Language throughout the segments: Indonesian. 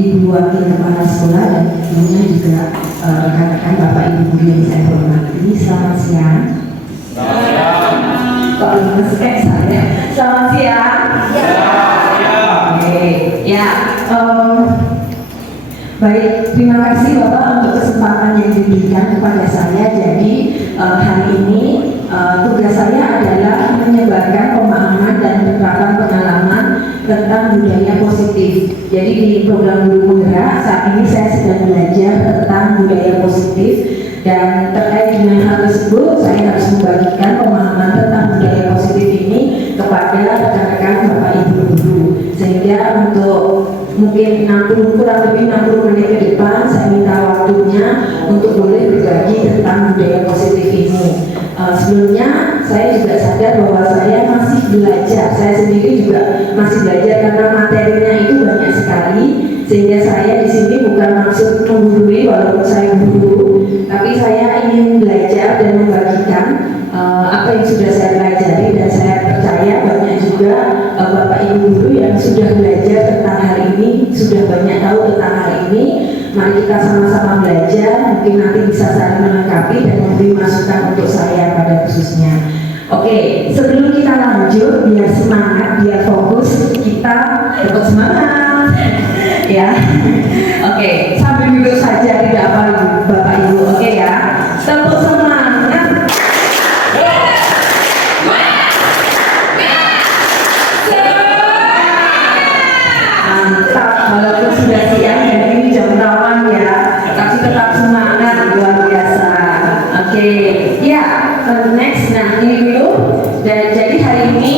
Ibu Wakil Kepala Sekolah dan tentunya juga rekan-rekan Bapak Ibu guru yang saya hormati. Selamat siang. Kok lemes kayak saya? Selamat siang. Oke, ya. Baik, terima kasih Bapak untuk kesempatan yang diberikan kepada saya. Jadi hari ini tugas saya adalah menyebarkan pemahaman dan penerapan pengalaman tentang budaya positif. Jadi di program Guru Penggerak saat ini saya sedang belajar tentang budaya positif, dan terkait dengan hal tersebut saya harus membagikan pemahaman tentang budaya positif ini kepada rekan-rekan Bapak Ibu guru, sehingga untuk mungkin kurang lebih 60 menit ke depan saya minta waktunya untuk boleh berbagi tentang budaya positif ini. Sebelumnya saya juga sadar bahwa saya masih belajar, saya sendiri juga masih belajar karena materinya itu banyak sekali, sehingga saya di sini bukan maksud menggurui walaupun saya guru, tapi saya ingin belajar dan membagikan apa yang sudah saya pelajari, dan saya percaya banyak juga Bapak Ibu guru yang sudah belajar tentang hal ini, sudah banyak tahu tentang hal ini. Mari kita sama-sama belajar, mungkin nanti bisa saling melengkapi dan memberi masukan untuk saya pada khususnya. Oke, sebelum kita lanjut, biar semangat, biar fokus, kita tetap semangat ya. Oke, sambil duduk saja, tidak apa Bapak Ibu. Oke ya, tepuk semangat. Mantap, walaupun sudah siang dan ini jam rawan ya, tapi tetap semangat, luar biasa. Oke, ya, next, nah ini dulu. Dan jadi hari ini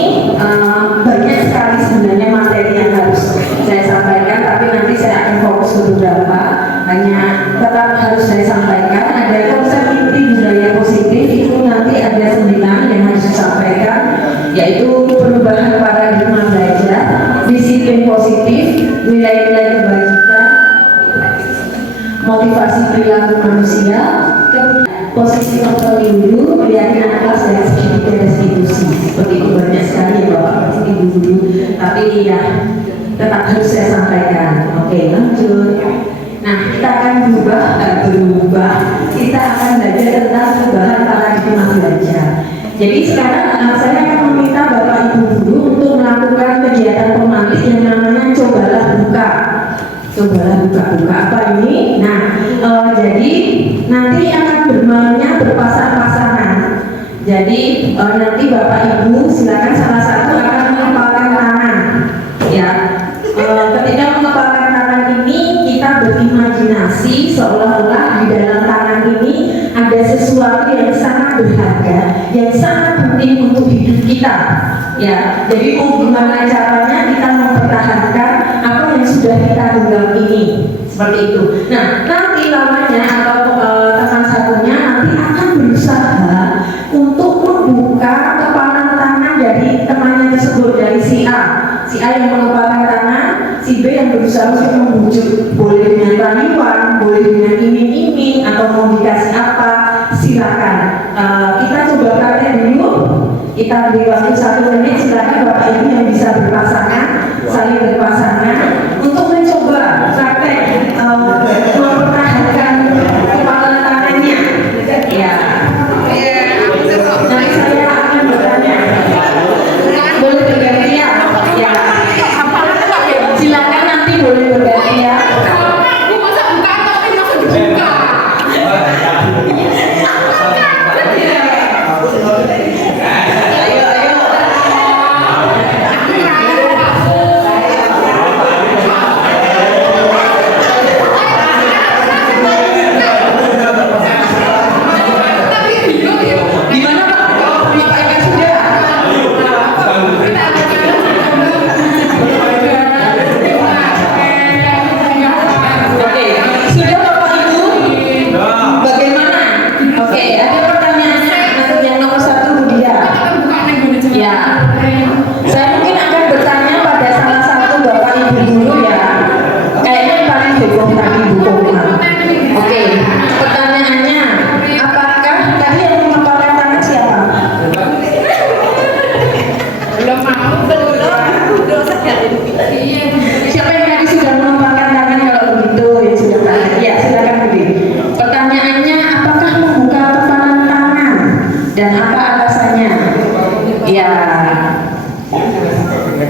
banyak sekali sebenarnya materi yang harus saya sampaikan, tapi nanti saya akan fokus ke beberapa. Hanya tetap harus saya sampaikan, ada konsep inti budaya positif itu nanti ada 9 yang harus disampaikan, yaitu perubahan paradigma belajar, disiplin positif, nilai-nilai kebajikan, motivasi perilaku manusia, posisi pelindung, keyakinan kelas dan segitiga restitusi. Seperti itu banyak sekali ya Bapak Ibu guru, tapi ya tetap harus saya sampaikan. Oke, lanjut. Nah, kita akan berubah. Kita akan belajar tentang perubahan paradigma belajar. Jadi sekarang saya akan meminta Bapak Ibu guru untuk melakukan kegiatan pematik yang namanya cobalah buka. Cobalah buka-buka apa ini? Nah, jadi nanti akan bermainnya berpasang-pasangan. Jadi nanti Bapak Ibu silakan salah satu akan mengepalkan tangan. Ya, ketika mengepalkan tangan ini kita berimajinasi seolah-olah di dalam tangan ini ada sesuatu yang sangat berharga, yang sangat penting untuk hidup kita. Ya, jadi gimana caranya kita mempertahankan apa yang sudah kita genggam ini, seperti itu. Nah, nanti lamanya atau teman satunya nanti akan berusaha untuk membuka kepalan tangan dari temannya tersebut, dari si A yang mengepalkan tangan, si B yang berusaha untuk membujuk, boleh dengan rayuan, boleh dengan iming-iming, atau mau dikasih apa, silakan. Kita coba praktek dulu. Kita beri waktu 1 menit, silakan Bapak Ibu yang bisa berpasangan, saling berpasangan untuk mencoba praktek mempertahankan kepalan tangannya. Ya. Nanti saya akan bertanya. Boleh berganti ya? Ya. Silakan nanti boleh berganti ya. Siapa yang tadi sudah menumpangkan tangan? Kalau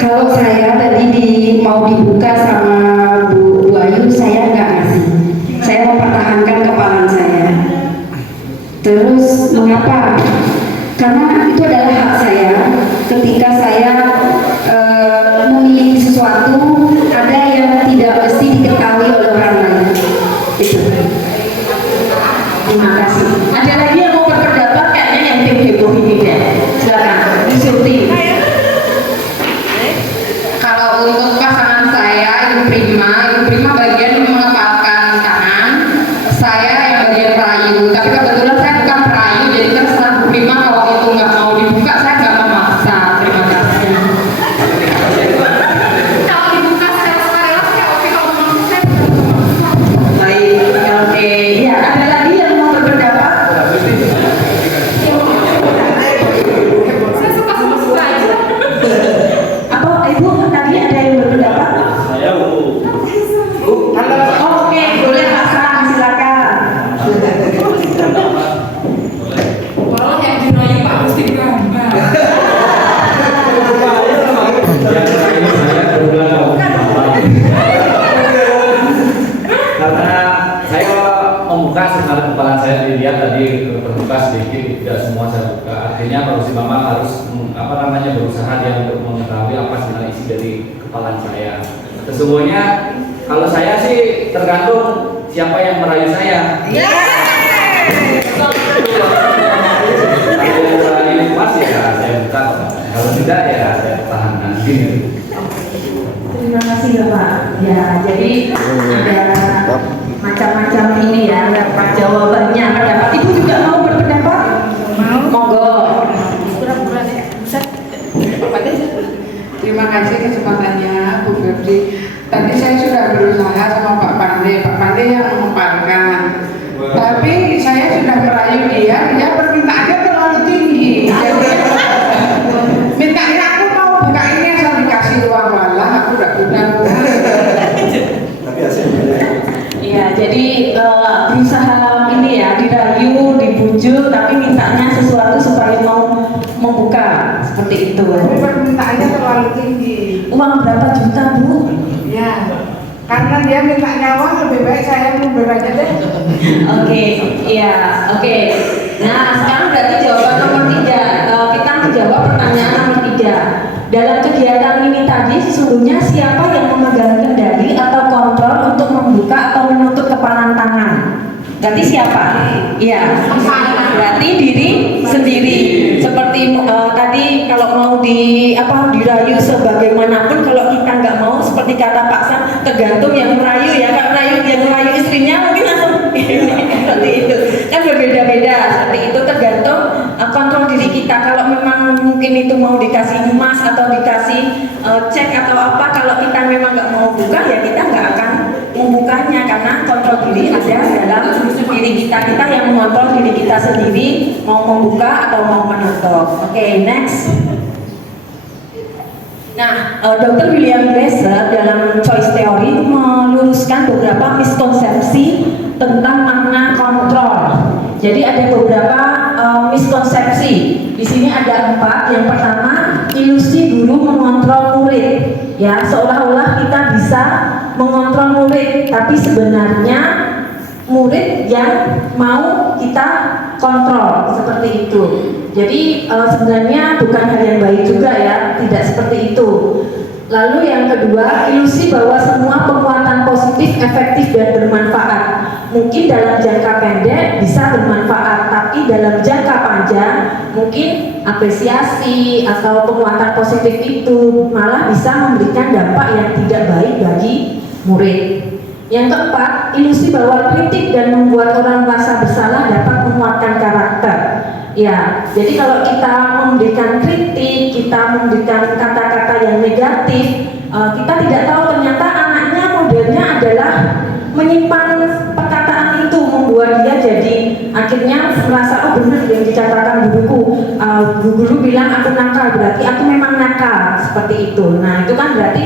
Kalau saya tadi mau dibuka sama Bu Ayu, saya nggak ngasih. Saya mempertahankan kepalan saya. Terus mengapa? Karena itu adalah hak saya. Ketika saya memiliki sesuatu, ada yang tidak mesti diketahui oleh orang lain. Itu. Terima kasih. Ada lagi yang mau berpendapat? Kayaknya yang tim heboh ini deh. Silakan, Surti. Kalau untuk pasangan saya, Ibu Prima bagian mengepalkan tangan, saya yang bagian perayu. Tapi kebetulan saya bukan perayu, jadi terserah Bu Prima kalau itu nggak mau dibuka, saya nggak memaksa. Terima kasih. Kalau dibuka secara sukarela, saya oke. Kalau mau saya Baik, oke. Ya, ada lagi yang mau berpendapat? saya suka aja. Apa Ibu tadi ada yang berpendapat? Saya Oke, boleh Pak Sam, silakan. Walau yang dirayu Pak mesti gambar. karena saya membuka sekali kepala saya dilihat tadi terbuka sedikit, tidak semua saya buka. Artinya Pak Rusi Bambang harus berusaha dia untuk mengetahui apa sebenarnya isi dari kepala saya. Sesungguhnya kalau saya sih tergantung siapa yang merayu saya. Kalau yang merayu pas ya saya buka, kalau tidak ya saya pertahankan. Terima kasih ya Pak. Ya, jadi ada macam-macam ini ya, dapat jawabannya. Pendapat Ibu juga mau berpendapat? Mau. Monggo. Terima kasih kesempatannya Bu Febri. Tadi saya sudah berusaha sama Pak Pandey yang mengempalkan. Tapi saya sudah merayu dia permintaannya terlalu tinggi. Jadi, mintanya aku mau buka ini asal dikasih uang, malah aku udah guna. Iya, jadi berusaha ini ya, dirayu, dibujuk, tapi mintanya sesuatu supaya mau membuka seperti itu. Tapi permintaannya terlalu tinggi. Uang berapa juta Bu? Ya, karena dia minta nyawa, lebih baik saya mundur aja deh. Oke, iya, oke. Nah, sekarang berarti jawaban nomor 3. Kita menjawab pertanyaan nomor 3. Dalam kegiatan ini tadi sesungguhnya siapa yang memegang kendali atau kontrol untuk membuka atau menutup kepalan tangan? Berarti siapa? Iya. Berarti diri sendiri. Seperti tadi kalau mau dirayu sebagaimanapun, kalau kita nggak mau seperti kata Pak Sam, tergantung yang merayu ya. Kalau yang merayu istrinya mungkin langsung seperti itu. Kan berbeda-beda seperti itu, tergantung kontrol diri kita. Kalau memang mungkin itu mau dikasih emas atau dikasih cek atau apa, kalau kita memang nggak mau buka ya kita nggak akan membukanya, karena kontrol diri ada dalam diri kita yang mengontrol diri kita sendiri mau membuka atau mau menutup. Oke, next. Nah, Dr. William Glasser dalam choice theory meluruskan beberapa miskonsepsi tentang makna kontrol. Jadi ada beberapa miskonsepsi. Di sini ada 4. Yang pertama, ilusi guru mengontrol murid. Ya, seolah-olah kita bisa mengontrol murid, tapi sebenarnya murid yang mau kita kontrol, seperti itu. Jadi sebenarnya bukan hal yang baik juga ya, tidak seperti itu. Lalu yang kedua, ilusi bahwa semua penguatan positif efektif dan bermanfaat. Mungkin dalam jangka pendek bisa bermanfaat, tapi dalam jangka panjang mungkin apresiasi atau penguatan positif itu malah bisa memberikan dampak yang tidak baik bagi murid. Yang keempat, ilusi bahwa kritik dan membuat orang merasa bersalah dapat menguatkan karakter. Ya, jadi kalau kita memberikan kritik, kita memberikan kata-kata yang negatif, kita tidak tahu ternyata anaknya modelnya adalah menyimpan perkataan itu, membuat dia jadi akhirnya merasa, oh benar yang dikatakan guruku, bu guru bilang aku nakal, berarti aku memang nakal, seperti itu. Nah itu kan berarti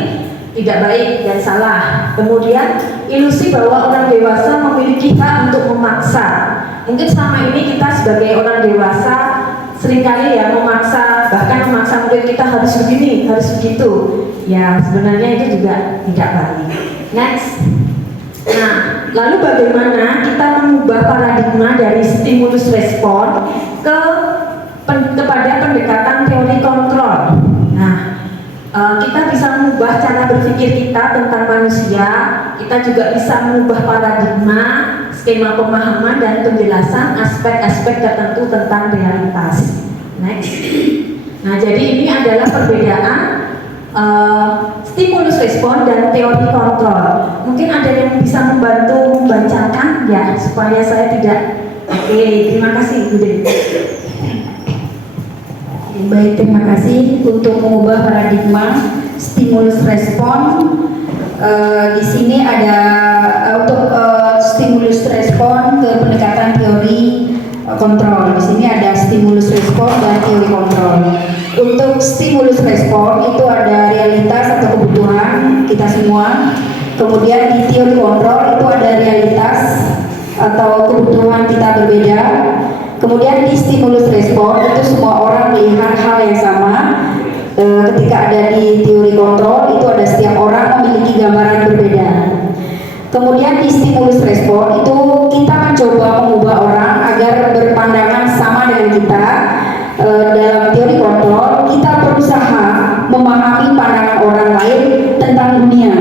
tidak baik dan salah. Kemudian ilusi bahwa orang dewasa memiliki hak untuk memaksa. Mungkin selama ini kita sebagai orang dewasa seringkali ya memaksa, bahkan memaksa murid kita harus begini, harus begitu. Ya sebenarnya itu juga tidak baik. Next. Nah, lalu bagaimana kita mengubah paradigma dari stimulus respon kepada pendekatan teori kontrol? Nah, kita bisa mengubah cara berpikir kita tentang manusia. Kita juga bisa mengubah paradigma, skema pemahaman dan penjelasan aspek-aspek tertentu tentang realitas. Next. Nah, jadi ini adalah perbedaan stimulus respon dan teori kontrol. Mungkin ada yang bisa membantu membacakan ya supaya saya tidak. Oke, terima kasih Bu Dewi. Baik, terima kasih. Untuk mengubah paradigma stimulus respon, di sini ada untuk stimulus respon ke pendekatan teori kontrol. Di sini ada stimulus respon dan teori kontrol. Untuk stimulus respon itu ada realitas atau kebutuhan kita semua. Kemudian di teori kontrol itu ada realitas atau kebutuhan kita berbeda. Kemudian di stimulus respon itu semua orang melihat hal yang sama. Ketika ada di teori kontrol itu ada setiap orang memiliki gambaran berbeda. Kemudian di stimulus respon itu kita mencoba mengubah orang agar berpandangan sama dengan kita. Dalam teori kontrol kita berusaha memahami pandangan orang lain tentang dunia.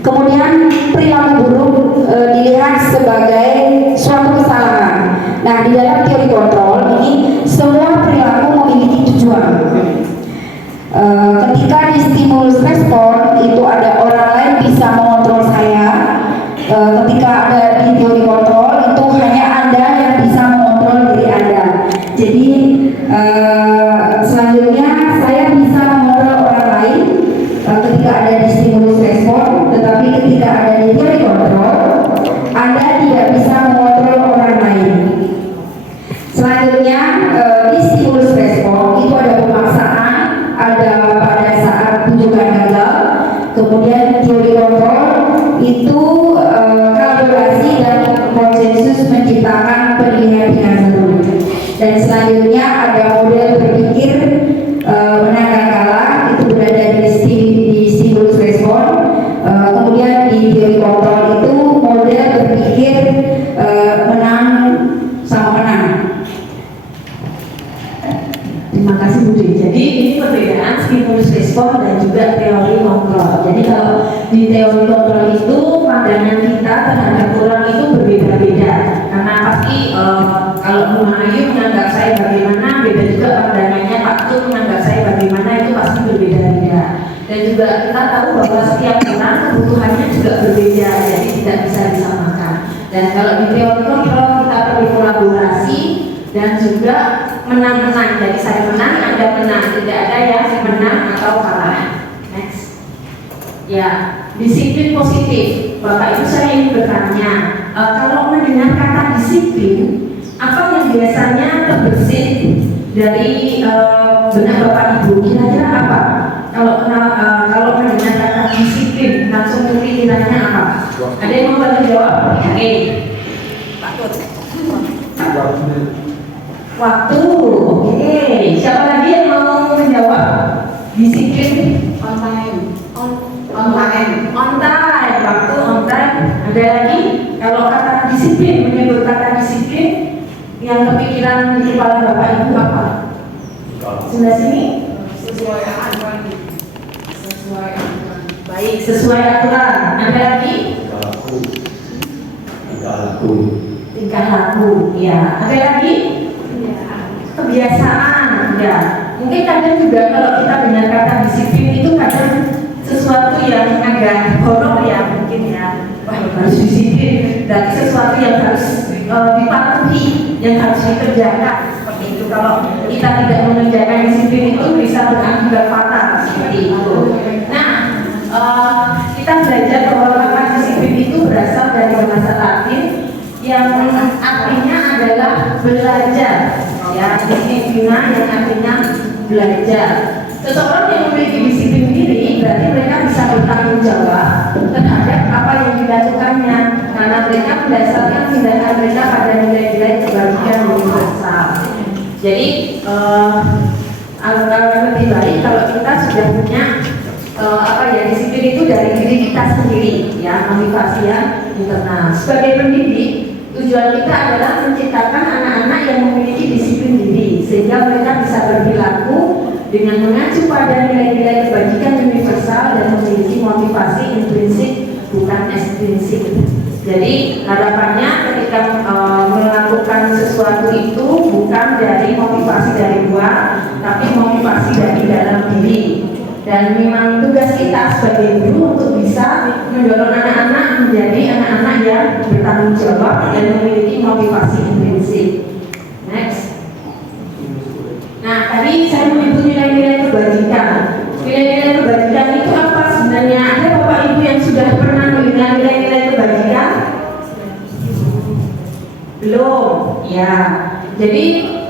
Kemudian perilaku buruk dilihat sebagai suatu kesalahan. Nah, di dalam teori kontrol ini semua perilaku memiliki tujuan. Ketika di stimulus respon itu ada orang lain bisa mengontrol saya. Ketika ada di teori kontrol itu hanya Anda yang bisa mengontrol diri Anda. Jadi selanjutnya saya bisa mengontrol orang lain ketika ada di stimulus respon, tetapi ketika ada di teori kontrol Anda tidak bisa mengontrol orang lain. Selanjutnya di stimulus respon itu ada pemaksaan, ada pada saat tunjukan gagal. Kemudian teori kontrol itu kolaborasi dan konsensus menciptakan penilaian yang seru. Dan selanjutnya ada model berpikir menang dan kalah, itu berada di stimulus respon. Kemudian di teori kontrol itu model berpikir menang sama menang. Terima kasih Bu Dewi. Jadi ini perbedaan stimulus respon dan juga teori kontrol. Jadi kalau di teori kontrol itu pandangan kita terhadap orang itu berbeda-beda. Karena pasti kalau Bu Ayu menganggap saya bagaimana, beda juga pandangannya Pak Tun menganggap saya bagaimana, itu pasti berbeda-beda. Dan juga kita tahu bahwa setiap orang kebutuhannya juga berbeda, jadi tidak bisa disamakan. Dan kalau di teori kontrol kita perlu kolaborasi dan juga menang-menang. Jadi saya menang, Anda menang, tidak ada yang menang atau kalah. Next. Ya, disiplin positif. Bapak Ibu saya ingin bertanya, kalau mendengar kata disiplin, apa yang biasanya terbesit dari benak Bapak Ibu? Kira-kira apa? Kalau mendengar kata disiplin, langsung pikirannya apa? Ada yang mau bantu jawab? Oke. Pak Tut. Waktu, oke. Siapa lagi yang mau menjawab? Disiplin On time. on time. Waktu on time. Ada lagi? Kalau kata disiplin, menyebut kata disiplin, yang kepikiran di kepala Bapak Ibu apa? Sebelah sini? Sesuai aturan. Baik, sesuai aturan. Ada lagi? Tingkah laku. Ya. Ada lagi? Kebiasaan. Ya. Mungkin kadang juga kalau kita dengar kata disiplin itu kadang sesuatu yang agak horor ya mungkin ya. Wah, harus disiplin. Dan sesuatu yang harus dipatuhi, yang harus dikerjakan seperti itu. Kalau kita tidak mengerjakan disiplin itu bisa berakibat fatal seperti itu. Nah, kita belajar bahwa kata disiplin itu berasal dari bahasa Latin yang artinya adalah belajar. Ya, disiplina yang artinya belajar. Seseorang yang memiliki disiplin diri berarti mereka bisa bertanggung jawab terhadap apa yang dilakukannya, karena mereka mendasarkan tindakan mereka pada nilai-nilai kebajikan universal. Jadi alangkah lebih baik kalau kita sudah punya disiplin itu dari diri kita sendiri, ya, motivasi yang internal. Sebagai pendidik, tujuan kita adalah menciptakan anak-anak yang memiliki disiplin diri sehingga mereka bisa berperilaku dengan mengacu pada nilai-nilai kebajikan universal dan memiliki motivasi intrinsik bukan ekstrinsik. Jadi harapannya ketika melakukan sesuatu itu bukan dari motivasi dari luar, tapi motivasi dari dalam diri. Dan memang tugas kita sebagai guru untuk bisa mendorong anak-anak menjadi anak-anak yang bertanggung jawab dan memiliki motivasi intrinsik. Next. Nah, tadi saya menyebut nilai-nilai kebajikan. Nilai-nilai kebajikan itu apa sebenarnya? Ada Bapak Ibu yang sudah pernah mendengar nilai-nilai kebajikan? Belum, ya. Jadi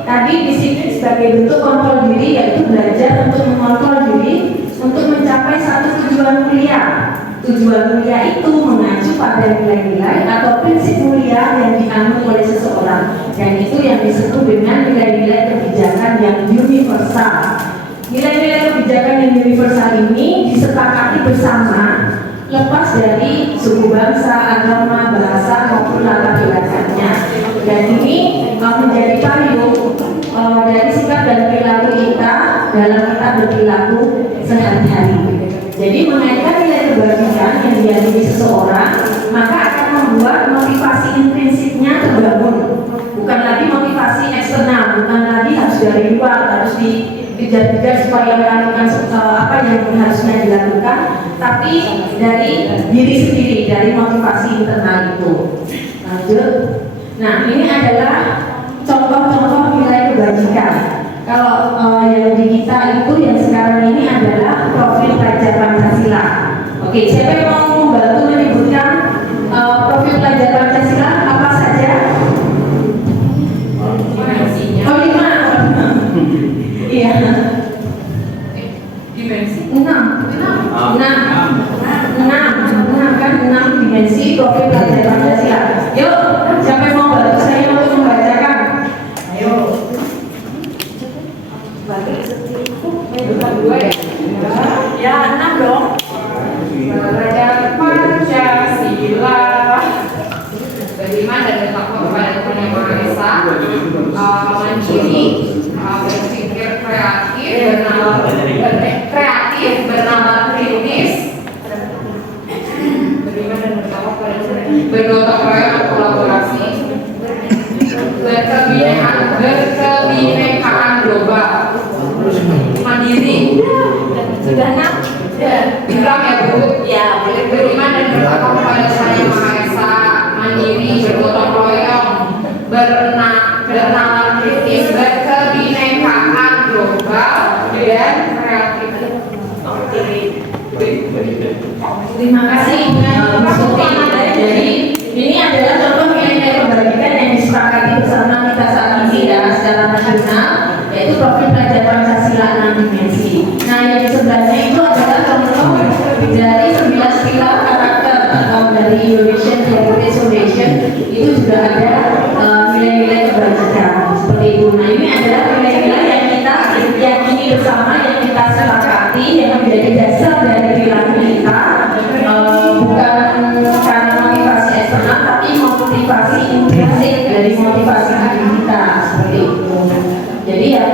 tadi disiplin sebagai bentuk kontrol diri, yaitu belajar untuk mengontrol diri untuk mencapai satu tujuan mulia. Tujuan mulia itu mengacu pada nilai-nilai atau prinsip mulia yang dianut oleh seseorang, dan itu yang disebut dengan nilai-nilai kebijakan yang universal. Nilai-nilai kebijakan yang universal ini disepakati bersama, lepas dari suku bangsa, agama, bahasa maupun latar belakangnya. Dan ini menjadi payung dari sikap dan perilaku kita dalam kita berperilaku sehari-hari. Jadi mengaitkan nilai kebajikan yang diyakini seseorang, maka akan membuat motivasi intrinsiknya terbangun. Bukan lagi motivasi eksternal, bukan lagi harus dari luar, harus dikejar-kejar supaya melakukan apa yang harusnya dilakukan, tapi dari diri sendiri, dari motivasi internal itu. Lanjut. Nah, ini adalah contoh-contoh nilai kebajikan. Kalau yang di kita itu yang sekarang ini adalah profil pelajar Pancasila. Oke, siapa yang mau membantu menyebutkan profil pelajar Pancasila apa saja? Oh, 5. Iya. Dimensi 6 kan 6 dimensi profil pelajar Pancasila. Yuk, siapa yang mau bantu saya untuk membacakan? Ayo. Bukan 2 ya? Ya, 6 dong. Pelajar Pancasila beriman dan bertakwa kepada Tuhan Yang Maha Esa, mandiri, berpikir kreatif, bernalar kritis, beriman dan bertakwa kepada Tuhan, bergotong royong dan kolaborasi, berkebinekaan global, mandiri. Sudah 6? Bilang ya Bu? Ya, boleh. Beriman dan bertakwa kepada Tuhan Yang Maha Esa, mandiri, bergotong royong, bernalar kritis, berkebinekaan global, dan kreatif. Terima kasih Bu Suti. Jadi ini adalah contoh nilai-nilai kebajikan yang disepakati bersama kita saat ini ya secara nasional, yaitu profil pelajar Pancasila 6 dimensi. Nah, yang di sebelahnya itu adalah contoh dari 11 pilar karakter atau dari Indonesian Heritage Foundation. Itu juga ada nilai-nilai kebajikan seperti itu. Nah, ini adalah nilai-nilai yang kita yakini bersama, yang kita sepakati, yang menjadi dasar dari perilaku kita, bukan karena motivasi eksternal, tapi motivasi intrinsik dari motivasi diri kita seperti itu. Jadi ya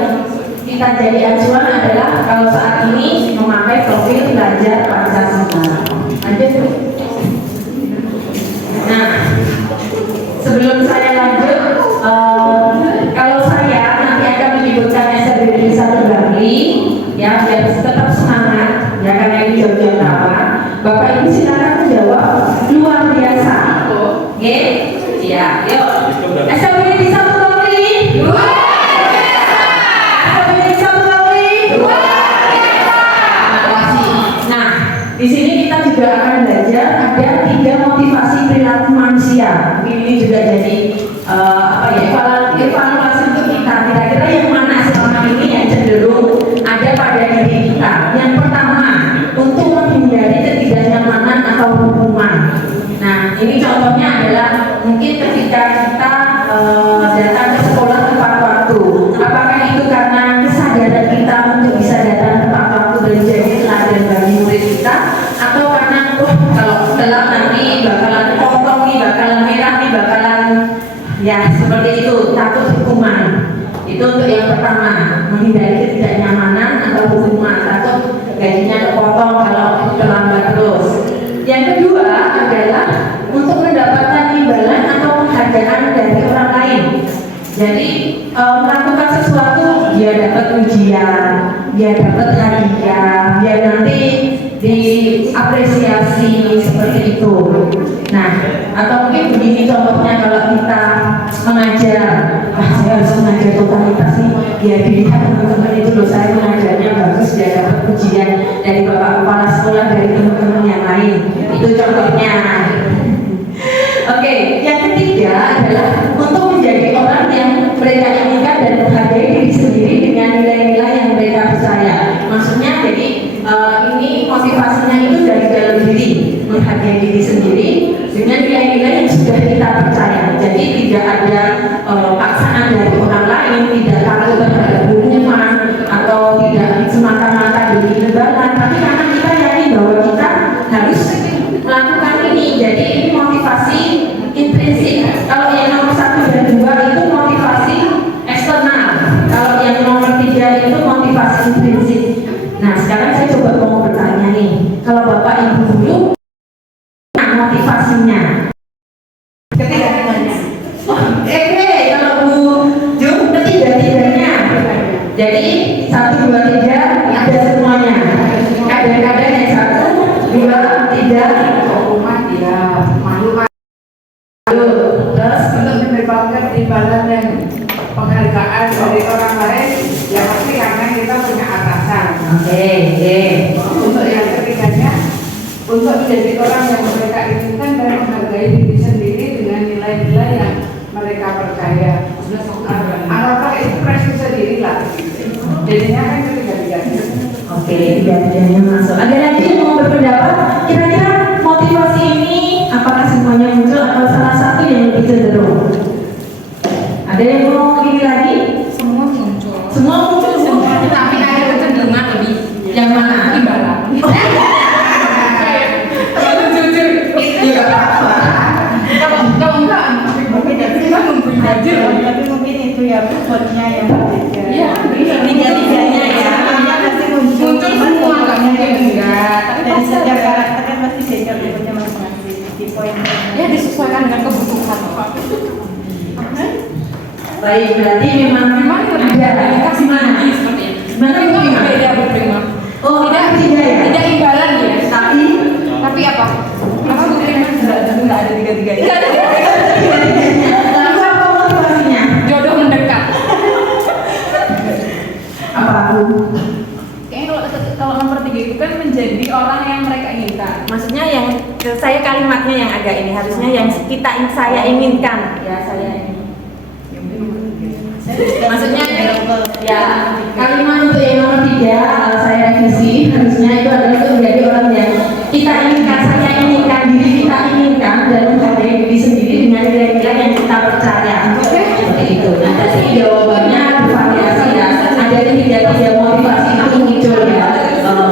kita jadi acuan adalah kalau saat ini memakai profil pelajar Pancasila. Lanjut. Nah, sebelum saya lanjut, kalau saya nanti akan menyebutkan SLBD 1 Bali, ya biar tetap semangat, ya karena ini jauh-jauh tawa. Bapak Ibu silakan menjawab luar biasa. Oke? Ya, yuk. SLBD 1 Bali. Luar biasa. SLBD 1 Bali. Luar biasa. Terima kasih. Nah, di sini kita juga akan belajar ada 3 motivasi perilaku manusia. Ini juga jadi evaluasi untuk kita. Kira-kira yang mana selama ini yang cenderung ada pada diri kita. Yang pertama, untuk menghindari ketidaknyamanan atau hukuman. Nah, ini contohnya adalah mungkin ketika kita datang ke sekolah tepat waktu. Apakah Itu untuk yang pertama, menghindari ketidaknyamanan atau hukuman, takut gajinya kepotong kalau terlambat terus. Yang kedua adalah untuk mendapatkan imbalan atau penghargaan dari orang lain. Jadi melakukan sesuatu, dia dapat ujian, dia dapat hadiah, dia nanti diapresiasi seperti itu. Nah, atau mungkin begini contohnya, kalau kita mengajar, saya harus mengajar totalitas nih, biar dilihat teman-teman itu loh, saya mengajarnya bagus, dia dapat ujian dari bapak kepala sekolah, dari teman-teman yang lain. Itu contohnya. Oke, yang ketiga adalah untuk menjadi orang yang mereka inginkan dan menghargai diri sendiri dengan nilai-nilai yang mereka percaya. Maksudnya jadi ini motivasinya itu dari dalam diri, menghargai diri sendiri dengan nilai-nilai yang sudah kita percaya. Jadi tidak ada paksaan dari orang lain, tidak takut terhadap hukuman atau tidak semata-mata demi imbalan, tapi karena kita yakin bahwa kita harus melakukan ini. Jadi ini motivasi intrinsik. Kalau yang nomor 1 dan 2 itu motivasi eksternal. Kalau yang nomor 3 itu motivasi intrinsik. Nah, sekarang saya coba mau bertanya nih, kalau Bapak Ibu dulu motivasinya Ketiga-tiganya. kalau Bu Jum ketiga-tiganya. Jadi 1, 2, 3 ada semuanya. Kadang-kadang yang 1, 2, 3 Hukuman dia malu. terus Untuk mendapatkan imbalan dan penghargaan dari orang lain, ya pasti karena kita punya atasan. oke. Untuk yang ketiganya, untuk menjadi orang yang mereka inginkan dan menghargai diri sendiri dengan nilai-nilai yang mereka percaya. Anggaplah ekspresi sendiri lah. Jadinya kan ketiga-tiganya. Oke, tiga-tiganya masuk. Ada lagi yang mau berpendapat? Kira-kira motivasi ini apakah semuanya muncul atau salah satu yang lebih cenderung? Ada yang mau ini lagi? Semua muncul. Semua muncul semua. Tapi ada kecenderungan lebih. Yang mana? Imbalan. Kalau jujur, Ya nggak apa-apa. kalau enggak, mungkin ya kita memberi aja. Tapi mungkin itu ya bobotnya yang berbeda. Iya, Tiga-tiganya ya. Pasti muncul semua, nggak mungkin enggak. dari setiap karakter kan pasti beda bobotnya masing-masing di poin. Ya disesuaikan dengan kebutuhan. Baik, berarti memang ada Kasih mandi seperti itu. Mana yang Itu lima? beda berprima. Oh, Tidak, tiga ya. tidak imbalan ya. Tapi Tapi apa? Apa berprima? Enggak ada tiga-tiganya. Enggak ada. lalu apa motivasinya? Jodoh mendekat. Apa aku? Kayaknya kalau nomor 3 itu kan menjadi orang yang mereka inginkan. Maksudnya yang saya kalimatnya yang agak ini harusnya yang saya inginkan ya saya ini. Maksudnya ya Kalimat untuk yang nomor 3 saya revisi, harusnya itu adalah untuk menjadi orang yang kita inginkan, saya inginkan, diri kita inginkan dan menghargai diri sendiri dengan nilai-nilai yang kita percaya. Seperti itu. Nah, jadi jawabannya bervariasi ya. Ada tiga motivasi itu muncul ya.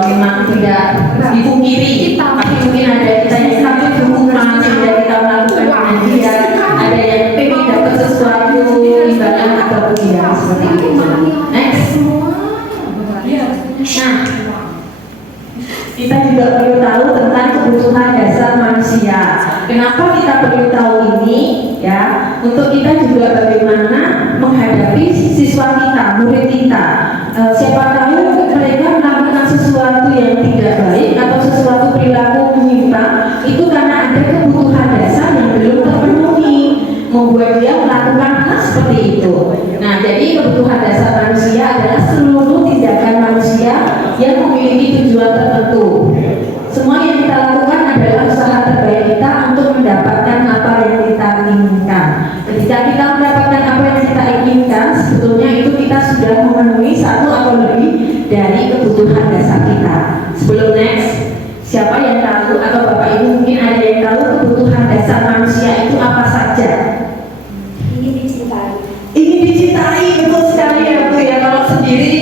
Memang tidak dipungkiri, tapi mungkin ada kita yang takut hukuman sehingga kita melakukan dengan dia. Ada yang pengen dapat sesuatu imbalan atau ujian seperti itu. Next. Nah, kita juga perlu tahu tentang kebutuhan dasar manusia. Kenapa kita perlu tahu ini? Ya, untuk kita juga bagaimana menghadapi siswa kita, murid kita. Siapa tahu mereka melakukan sesuatu yang tidak baik atau sesuatu perilaku menyimpang itu karena ada kebutuhan dasar yang belum terpenuhi, membuat dia melakukan hal seperti itu. Nah, jadi kebutuhan dasar manusia adalah seluruh tindakan manusia yang memiliki tujuan tertentu. Semua yang kita lakukan adalah usaha terbaik kita untuk mendapatkan apa yang kita inginkan. Ketika kita mendapatkan apa yang kita inginkan, sebetulnya itu kita sudah memenuhi satu atau lebih dari kebutuhan dasar kita. Sebelum next, siapa yang tahu atau Bapak Ibu mungkin ada yang tahu kebutuhan dasar manusia itu apa saja? Ini dicintai. Ingin dicintai, betul sekali ya Bu ya. Kalau sendiri,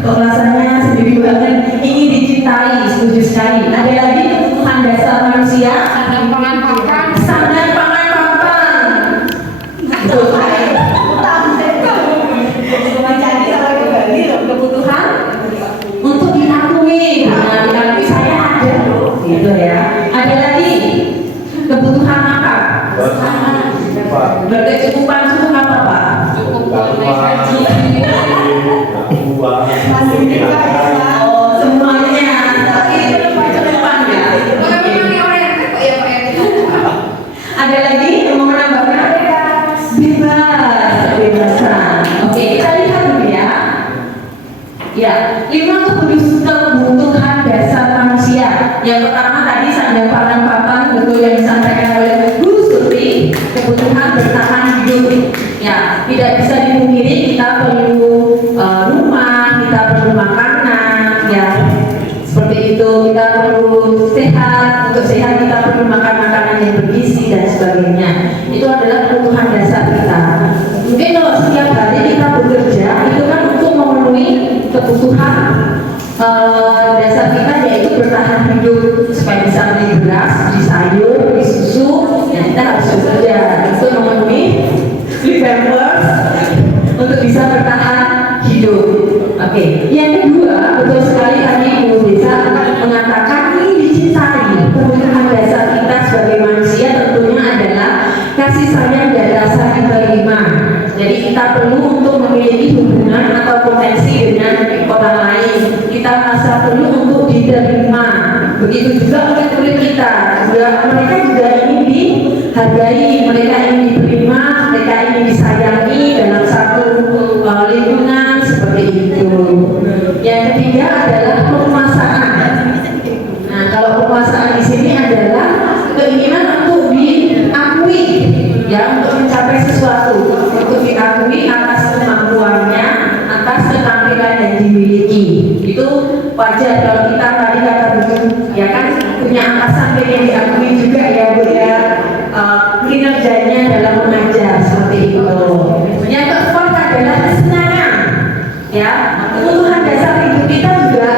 kok rasanya sendiri banget. Ingin dicintai, setuju sekali. Ada lagi kebutuhan dasar manusia. Sandang pangan pakan. Sandang pangan papan. Betul sekali. Gitu ya. Ada lagi kebutuhan apa? Berkecukupan cukup apa Pak? Oh, semuanya. Tapi kecukupan ya. Ada lagi yang mau menambahkan? Kebebasan. Oke, kita lihat dulu ya. Ya, 5 kebutuhan dasar manusia. Yang pertama tadi ada papan betul yang disampaikan oleh Bu Surti, kebutuhan bertahan hidup. Ya, tidak bisa dipungkiri kita perlu rumah, kita perlu makanan, ya seperti itu. Kita perlu sehat, untuk sehat kita perlu makan makanan yang bergizi dan sebagainya. Itu adalah kebutuhan dasar kita. Mungkin kalau setiap hari kita bekerja, itu kan untuk memenuhi kebutuhan dasar kita, yaitu bertahan hidup supaya bisa beli beras, beli sayur, beli susu. Ya, kita harus bekerja untuk memenuhi pampers untuk bisa bertahan hidup. Oke. Yang kedua, betul sekali tadi Bu Desa mengatakan ini dicintai. Kebutuhan dasar kita sebagai manusia tentunya adalah kasih sayang dan rasa diterima. Jadi kita perlu untuk memiliki hubungan atau potensi dengan orang lain. Kita merasa perlu untuk diterima. Begitu juga oleh kulit kita. Mereka juga ingin dihargai, mereka ingin diterima, mereka ingin disayangi dalam satu lingkungan seperti itu. Yang ketiga adalah penguasaan. Nah, kalau penguasaan di sini adalah keinginan untuk diakui, ya, untuk mencapai sesuatu, untuk diakui atas kemampuannya, atas keterampilan yang dimiliki. Itu wajar kalau kita tadi kata begitu, ya kan, punya atasan pengen diakui juga ya Bu ya, kinerjanya dalam mengajar seperti itu. Yang keempat adalah kesenangan, ya. Kebutuhan dasar hidup kita juga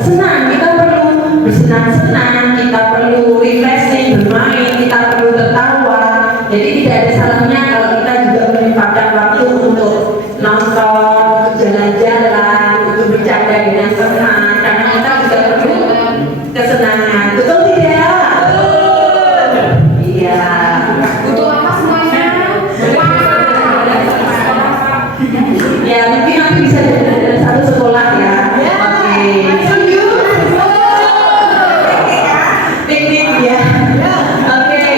senang. Kita perlu bersenang-senang, kita perlu refreshing, bermain, kita perlu tertawa. Jadi tidak ada salahnya kalau kita juga menyempatkan waktu untuk nonton, jalan-jalan, untuk bercanda dengan teman, karena kita juga perlu kesenangan. Betul tidak? Iya. Butuh apa semuanya? Ya, mungkin nanti bisa dari satu sekolah ya. Oke. Piknik ya. Oke.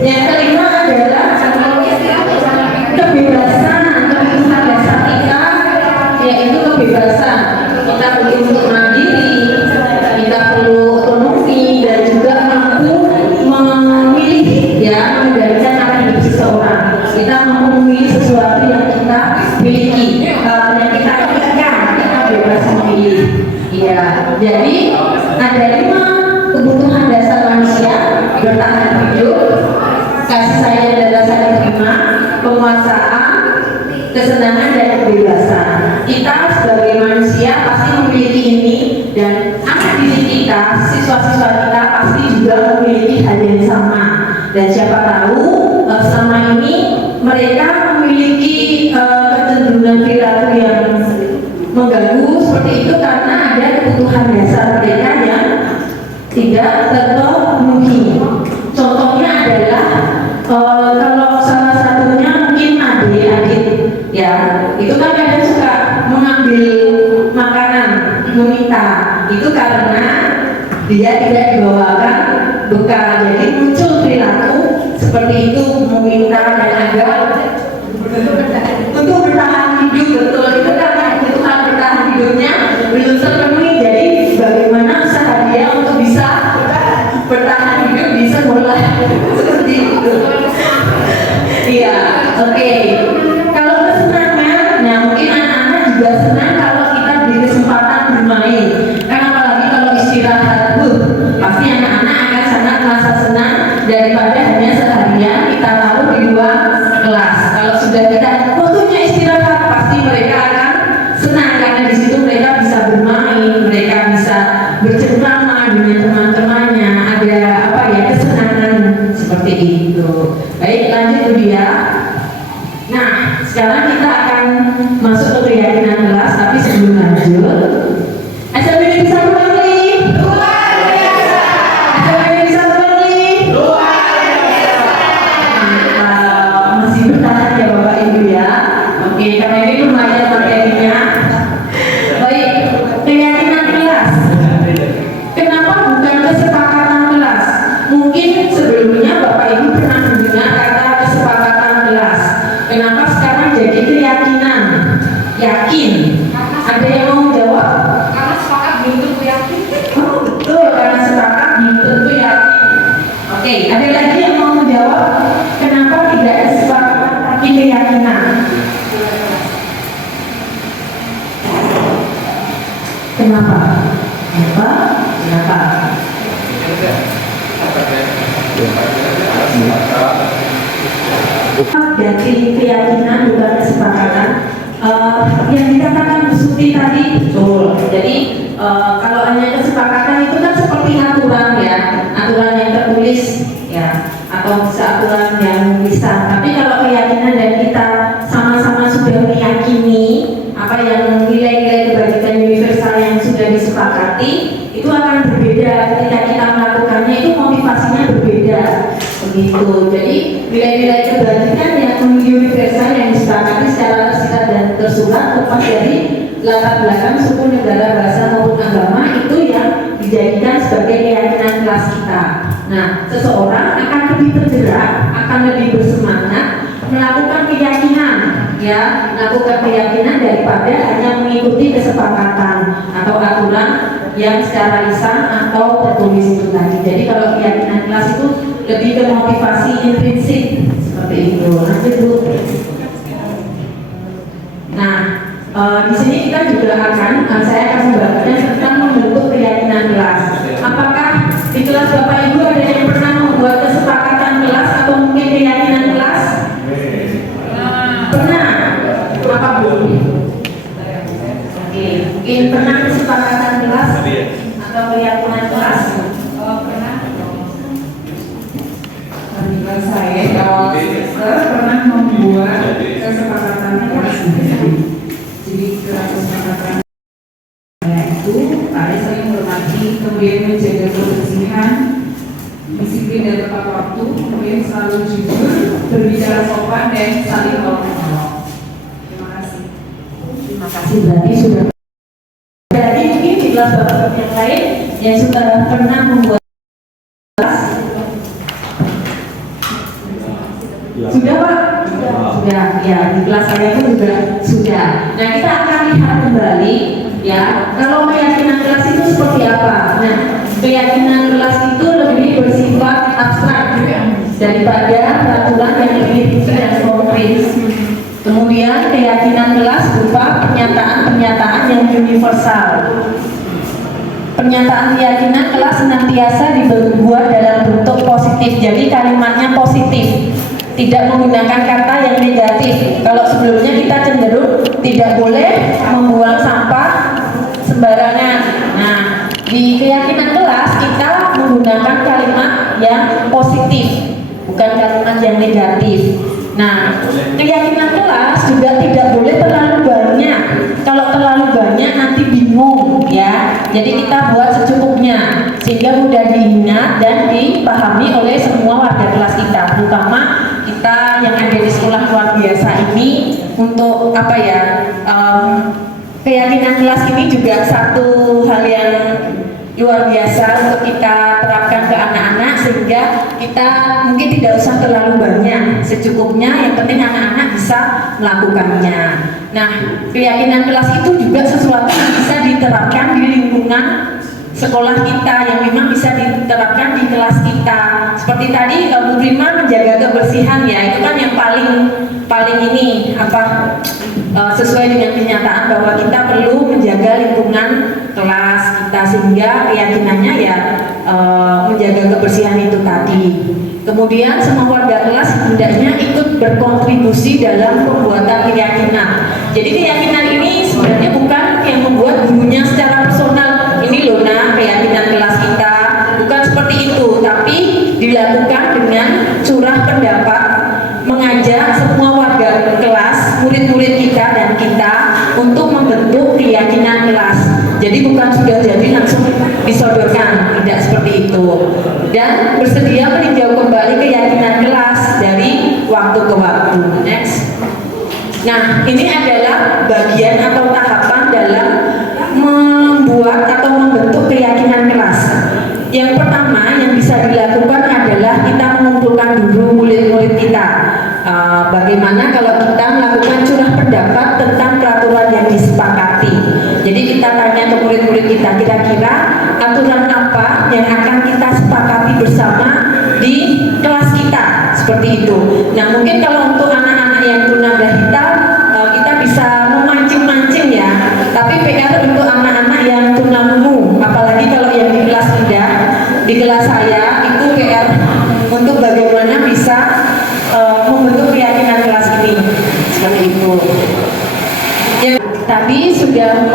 Yang kelima adalah kebebasan. Kebutuhan dasar kita yaitu kebebasan. Kita perlu untuk mandiri, kita perlu otonomi dan juga mampu memilih, ya, mengendalikan arah hidup seseorang. Kita mampu memilih sesuatu yang kita miliki, yang kita inginkan, kita bebas memilih. Ya, jadi ada 5 kebutuhan dasar manusia: bertahan hidup, kasih sayang dan rasa diterima, penguasaan, kesenangan dan kebebasan. Kita sebagai manusia pasti memiliki ini, dan anak didik kita, siswa-siswa kita pasti juga memiliki hal yang sama. Dan siapa tahu selama ini mereka memiliki kecenderungan perilaku yang mengganggu seperti itu karena ada kebutuhan dasar mereka yang tidak terpenuhi. Contohnya adalah kalau salah satunya mungkin adik-adik, ya, itu kan kadang suka mengambil makanan, meminta. Itu karena dia tidak dibawakan bekal, jadi muncul perilaku seperti itu, meminta dan agak untuk bertahan hidup. Betul, itu karena kebutuhan bertahan hidupnya belum terpenuhi. Jadi bagaimana usaha dia untuk bisa bertahan hidup di sekolah seperti itu. Iya, oke. Kalau kesenangan, nah mungkin anak-anak juga senang kalau kita beri kesempatan bermain. Karena apalagi kalau istirahat, pasti anak-anak akan sangat merasa senang daripada hanya seharian kita taruh di ruang kelas. Kalau sudah kita waktunya istirahat, pasti mereka akan senang karena di situ mereka bisa bermain, mereka bisa bercengkrama dengan teman-temannya, ada apa ya, kesenangan seperti itu. Baik, lanjut Bu Dia. Nah, ganti keyakinan bukan kesepakatan. Yang dikatakan Bu Suti tadi betul. Jadi kalau hanya kesepakatan itu kan seperti aturan ya, aturan yang tertulis ya, atau bisa aturan yang bisa. Tapi kalau keyakinan dan kita sama-sama sudah meyakini apa yang nilai-nilai kebajikan universal yang sudah disepakati, itu akan berbeda ketika kita melakukannya, itu motivasinya berbeda begitu. Jadi nilai-nilai kebajikan yang universal yang disepakati secara tersirat dan tersurat lepas dari latar belakang suku, negara, bahasa maupun agama, itu yang dijadikan sebagai keyakinan kelas kita. Nah, seseorang akan lebih tergerak, akan lebih bersemangat melakukan keyakinan, ya, melakukan keyakinan daripada hanya mengikuti kesepakatan atau aturan yang secara lisan atau tertulis itu tadi. Jadi kalau keyakinan kelas itu lebih ke motivasi intrinsik seperti itu. Lanjut Bu. Nah, di sini kita juga saya akan membagikan tentang membentuk keyakinan kelas. Apakah di kelas Bapak Ibu ada yang pernah membuat kesepakatan kelas atau mungkin keyakinan kelas? Pernah? Apa Bu? Oke, mungkin pernah kesepakatan kelas atau keyakinan kelas? Pernah. Saya awal semester pernah membuat kesepakatan kelas sendiri. Jadi kesepakatan itu ada saling menghormati, kemudian menjaga kebersihan, disiplin dan tepat waktu, kemudian selalu jujur, berbicara sopan dan saling tolong. Terima kasih. Terima kasih, berarti sudah. Berarti mungkin di kelas Bapak yang lain yang sudah pernah membuat kelas. Sudah Pak? Sudah, ya, di kelas saya pun juga sudah. Nah, kita akan lihat kembali ya, kalau keyakinan kelas itu seperti apa. Nah, keyakinan kelas itu lebih bersifat abstrak daripada peraturan yang lebih rinci dan konkret. Kemudian keyakinan kelas berupa pernyataan-pernyataan yang universal. Pernyataan keyakinan kelas senantiasa dibuat dalam bentuk positif, jadi kalimatnya positif, tidak menggunakan kata yang negatif. Kalau sebelumnya kita cenderung tidak boleh membuang sampah sembarangan. Nah, di keyakinan kelas kita menggunakan kalimat yang positif, bukan kalimat yang negatif. Nah, keyakinan kelas juga tidak boleh terlalu banyak. Kalau terlalu banyak nanti bingung ya. Jadi kita buat secukupnya sehingga mudah diingat dan dipahami oleh semua warga kelas kita, terutama kita yang ada di sekolah luar biasa ini. Untuk apa ya? Keyakinan kelas ini juga satu hal yang luar biasa untuk kita terapkan ke anak-anak, sehingga kita mungkin tidak usah terlalu banyak, secukupnya, yang penting anak-anak bisa melakukannya. Nah, keyakinan kelas itu juga sesuatu yang bisa diterapkan di lingkungan sekolah kita, yang memang bisa diterapkan di kelas kita. Seperti tadi Bu Prima menjaga kebersihan ya, itu kan yang paling ini apa sesuai dengan kenyataan bahwa kita perlu menjaga lingkungan kelas kita, sehingga keyakinannya ya menjaga kebersihan itu tadi. Kemudian semua warga kelas hendaknya ikut berkontribusi dalam pembuatan keyakinan. Jadi keyakinan ini sebenarnya bukan yang membuat gurunya secara personal, ini loh nah keyakinan kelas kita, bukan seperti itu, tapi dilakukan dengan curah pendapat, mengajak semua warga kelas, murid-murid kita dan kita untuk membentuk keyakinan kelas. Jadi bukan sudah jadi langsung disodorkan, tidak seperti itu. Dan bersedia meninjau kembali keyakinan kelas dari waktu ke waktu. Next. Nah, ini adalah bagian atau tahapan dalam membuat atau membentuk keyakinan kelas. Yang pertama yang bisa dilakukan adalah kita mengumpulkan dulu murid-murid kita. Bagaimana kalau kita melakukan curah pendapat tentang peraturan yang disepakati. Jadi kita tanya ke murid-murid kita, kira-kira aturan apa yang akan kita sepakati bersama di kelas kita, seperti itu. Nah, mungkin kalau untuk anak-anak yang tunagrahita kita bisa memancing-mancing ya, tapi PR untuk anak-anak yang tunarungu, apalagi kalau yang di kelas rendah, di kelas saya itu PR untuk bagaimana bisa membentuk keyakinan kelas seperti itu. Ya, tadi sudah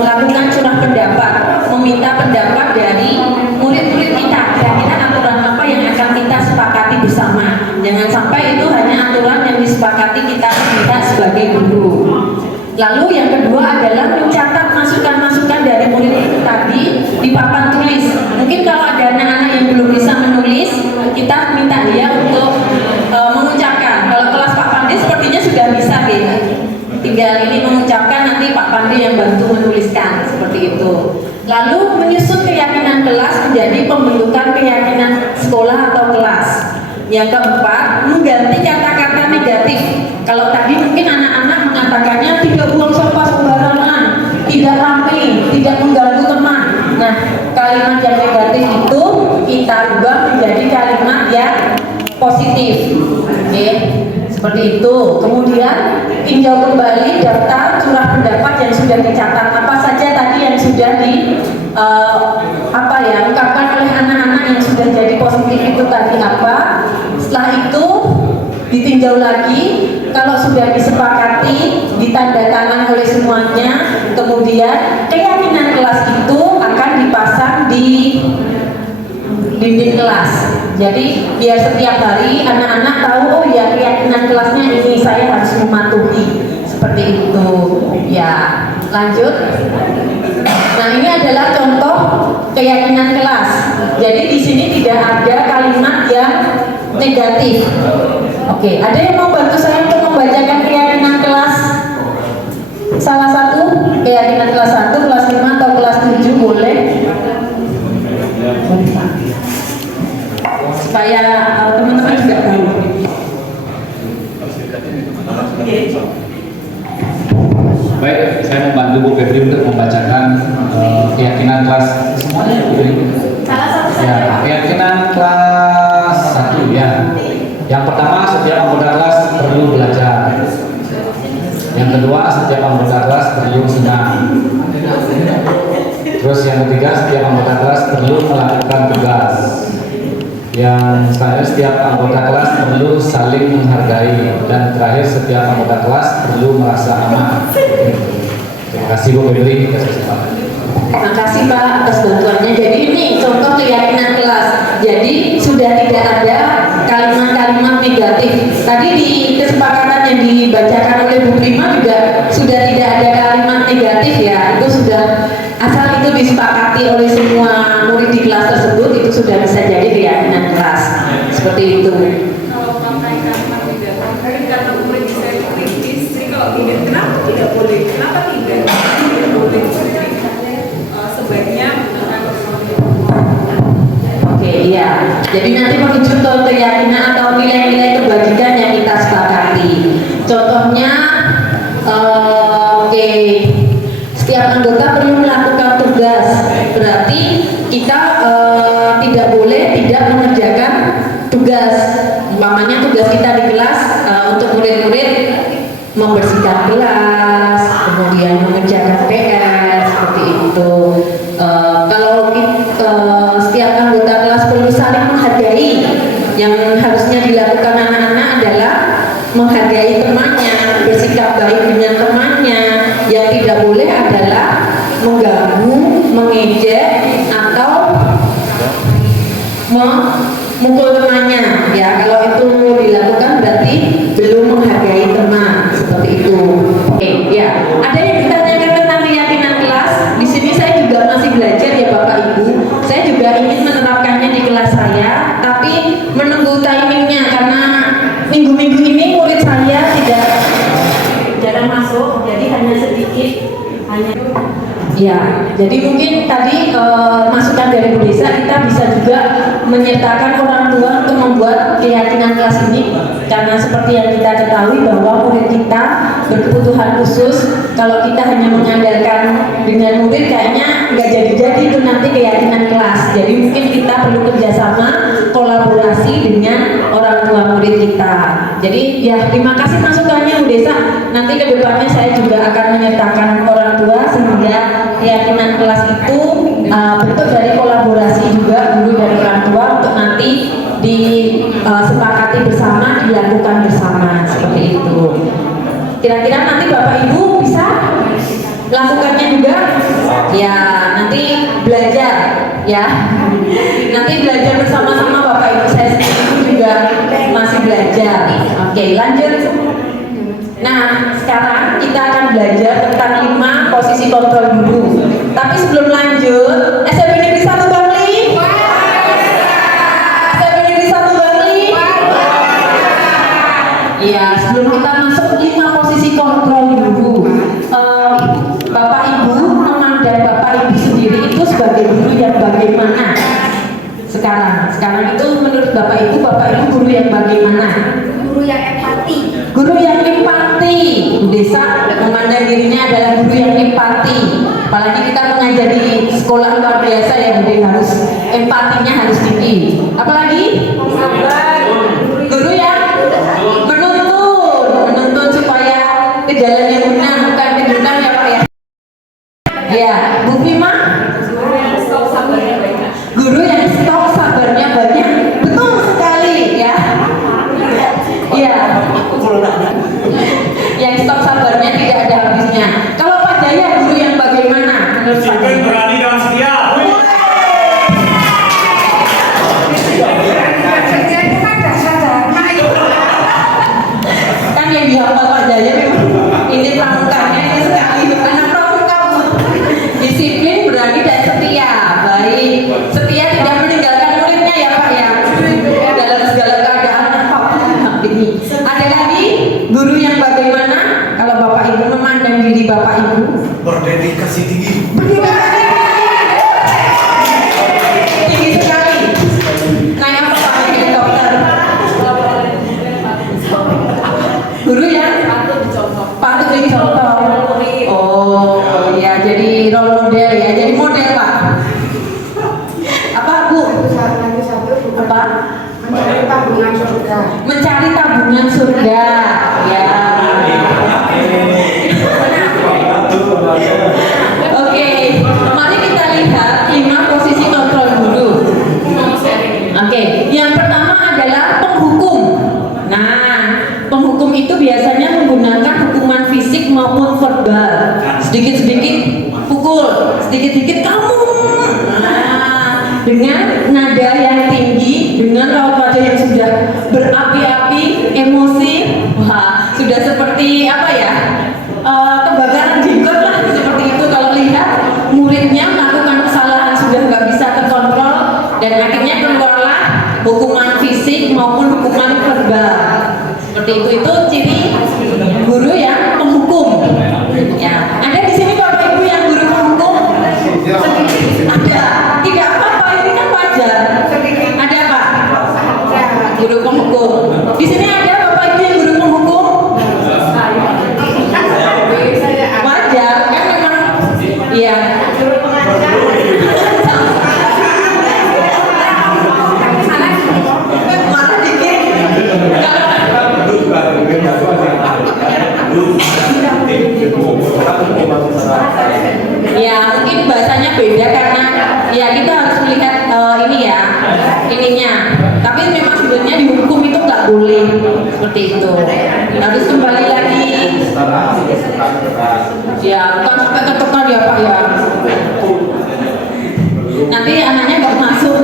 melakukan curah pendapat, meminta pendapat dari murid-murid kita, kira-kira aturan apa yang akan kita sepakati bersama. Jangan sampai itu hanya aturan yang disepakati kita sebagai guru. Lalu yang kedua adalah mencatat masukan-masukan dari murid itu tadi di papan tulis. Mungkin kalau ada anak-anak yang belum bisa menulis, kita minta dia untuk mengucapkan. Kalau kelas Pak Pandi sepertinya sudah bisa, gitu. Tinggal ini mengucapkan, nanti Pak Pandi yang bantu menuliskan, seperti itu. Lalu menyusun keyakinan kelas menjadi pembentukan keyakinan sekolah atau kelas. Yang keempat, mengganti kata-kata negatif. Kalau tadi mungkin anak-anak mengatakannya tidak buang sampah sembarangan, tidak ramai, tidak mengganggu teman. Nah, kalimat yang negatif itu kita ubah menjadi kalimat yang positif. Oke, seperti itu. Kemudian tinjau kembali daftar curah pendapat yang sudah dicatat, apa saja tadi yang sudah ungkapkan oleh anak-anak yang sudah jadi positif itu tadi apa. Setelah itu ditinjau lagi, kalau sudah disepakati, ditanda tangan oleh semuanya, kemudian keyakinan kelas itu akan dipasang di dinding kelas. Jadi biar setiap hari anak-anak tahu, oh ya keyakinan kelasnya ini, saya harus mematuhi, seperti itu. Ya, lanjut. Nah, ini adalah contoh keyakinan kelas. Jadi di sini tidak ada kalimat yang negatif. Oke, ada yang mau bantu saya untuk membacakan keyakinan kelas? Salah satu keyakinan kelas 1, kelas 5 atau kelas 7 boleh? Supaya teman-teman juga tahu. Baik, saya membantu Bu Febri untuk membacakan keyakinan kelas ya, keyakinan kelas 1 ya. Yang pertama, setiap anggota kelas perlu belajar. Yang kedua, setiap anggota kelas perlu senang. Terus yang ketiga, setiap anggota kelas perlu melakukan tugas. Yang selanjutnya, setiap anggota kelas perlu saling menghargai. Dan terakhir, setiap anggota kelas perlu merasa aman. Terima kasih Bu Febri. Terima kasih Pak atas bantuannya. Jadi ini contoh keyakinan kelas. Jadi sudah tidak ada kalimat-kalimat negatif. Tadi di kesepakatan yang dibacakan oleh Bu Prima juga sudah tidak ada kalimat negatif ya. Itu sudah, asal itu disepakati oleh semua murid di kelas tersebut, itu sudah bisa jadi keyakinan kelas. Seperti itu. Kalau pakai kalimat tidak, karena murid bisa kritis, jadi kalau tidak, kenapa tidak boleh? Kenapa tidak? Tidak boleh. Sebaiknya Oke, iya. Jadi nanti menuju ke keyakinan atau nilai-nilai kebajikan yang kita sepakati. Contohnya, setiap anggota perlu melakukan tugas. Berarti kita tidak boleh tidak mengerjakan tugas. Umpamanya tugas kita di kelas untuk murid-murid membersihkan kelas, kemudian mengerjakan PR, seperti itu. Kalau setiap anggota kelas perlu saling menghargai, yang harusnya dilakukan anak-anak adalah menghargai temannya, bersikap baik dengan temannya. Yang tidak boleh adalah mengganggu, mengejek, atau memukul temannya. Ya, kalau itu dilakukan berarti belum menghargai teman, seperti itu. Oke, ya. Ada yang ditanyakan tentang keyakinan kelas? Di sini saya juga masih belajar ya Bapak Ibu. Saya juga ingin menerapkannya di kelas saya, tapi menunggu timingnya karena minggu-minggu ini murid saya tidak jarang masuk, jadi hanya sedikit, ya. Jadi mungkin tadi masukan dari Bu Desa, kita bisa juga menyertakan orang tua untuk membuat keyakinan kelas ini, karena seperti yang kita ketahui bahwa murid kita berkebutuhan khusus. Kalau kita hanya mengandalkan dengan murid, kayaknya nggak jadi-jadi itu nanti keyakinan kelas. Jadi mungkin kita perlu kerjasama, kolaborasi dengan orang tua murid kita. Jadi ya, terima kasih masukannya Bu Desa. Nanti kedepannya saya juga akan menyertakan orang tua sehingga keyakinan kelas itu bentuk dari kolaborasi juga guru dan orang tua untuk nanti disepakati bersama, dilakukan bersama, seperti itu. Kira-kira nanti Bapak Ibu bisa lakukannya juga? Ya, nanti belajar ya. Nanti belajar bersama-sama Bapak Ibu, saya sendiri juga masih belajar. Oke, lanjut. Nah, sekarang kita akan belajar tentang 5 posisi kontrol dulu. Tapi sebelum lanjut, SMP Negeri 1 Bangli? SMP Negeri 1 Bangli? Iya, sebelum kita masuk 5 posisi kontrol dulu, Bapak Ibu memandang Bapak Ibu sendiri itu sebagai guru yang bagaimana? Sekarang itu menurut Bapak Ibu guru yang bagaimana? Guru yang empati. Guru yang empati. Bu Desa memandang dirinya adalah guru yang empati. Apalagi kita mengajar di sekolah luar biasa ya, jadi harus empatinya harus tinggi. Apalagi guru yang menuntun supaya ke jalan yang benar, bukan ke jurang ya Pak ya. Ya, Bu Fima, guru yang stok sabarnya banyak. Betul sekali ya. Iya. Yang stok sabarnya tidak ada habisnya. Kalau Pak Jaya guru yang bagaimana menurut Pak Jaya? Berani dan setia. Kan yang dihafal Pak Jaya memang ini pramukannya ini sekali anak pramuka. Disiplin, berani dan setia. Baik, setia tidak meninggalkan muridnya ya Pak ya. Dalam segala keadaan apapun ini. Ada lagi guru yang bagaimana? Kalau Bapak Ibu memandang diri Bapak Ibu Berdedikasi tinggi. tinggi sekali. Naik apa Pak? Helikopter. Guru yang patut dicontoh. Oh ya, jadi role model ya, jadi model Pak. Apa Bu? Apa? Mencari tabungan surga. Mencari tabungan surga. Ya. Oke, mari kita lihat 5 posisi kontrol dulu. Oke, yang pertama adalah penghukum. Nah, penghukum itu biasanya menggunakan hukuman fisik maupun verbal. Sedikit-sedikit pukul, sedikit-sedikit kamu. Nah, dengan nada yang tinggi, dengan raut wajah yang sudah berapi-api, emosi, wah, sudah seperti apa ya? Kebakaran jenggot lah, seperti itu. Kalau lihat muridnya melakukan kesalahan sudah nggak bisa terkontrol dan akhirnya keluarlah hukuman fisik maupun hukuman verbal. Seperti itu ciri guru yang penghukum. Ya, ada di sini Bapak Ibu yang guru penghukum? Ada. Tidak apa-apa, ini kan wajar. Ada Pak? Guru penghukum. Di sini ada Bapak Ibu yang guru penghukum? Wajar kan memang. Iya. Malah dikit. Ya mungkin bahasanya beda karena ya kita harus melihat ini ya ininya. Tapi memang sebenarnya dihukum itu nggak boleh seperti itu. Harus kembali lagi. Ya bukan sampai ketukan ya Pak ya. Nanti anaknya nggak masuk.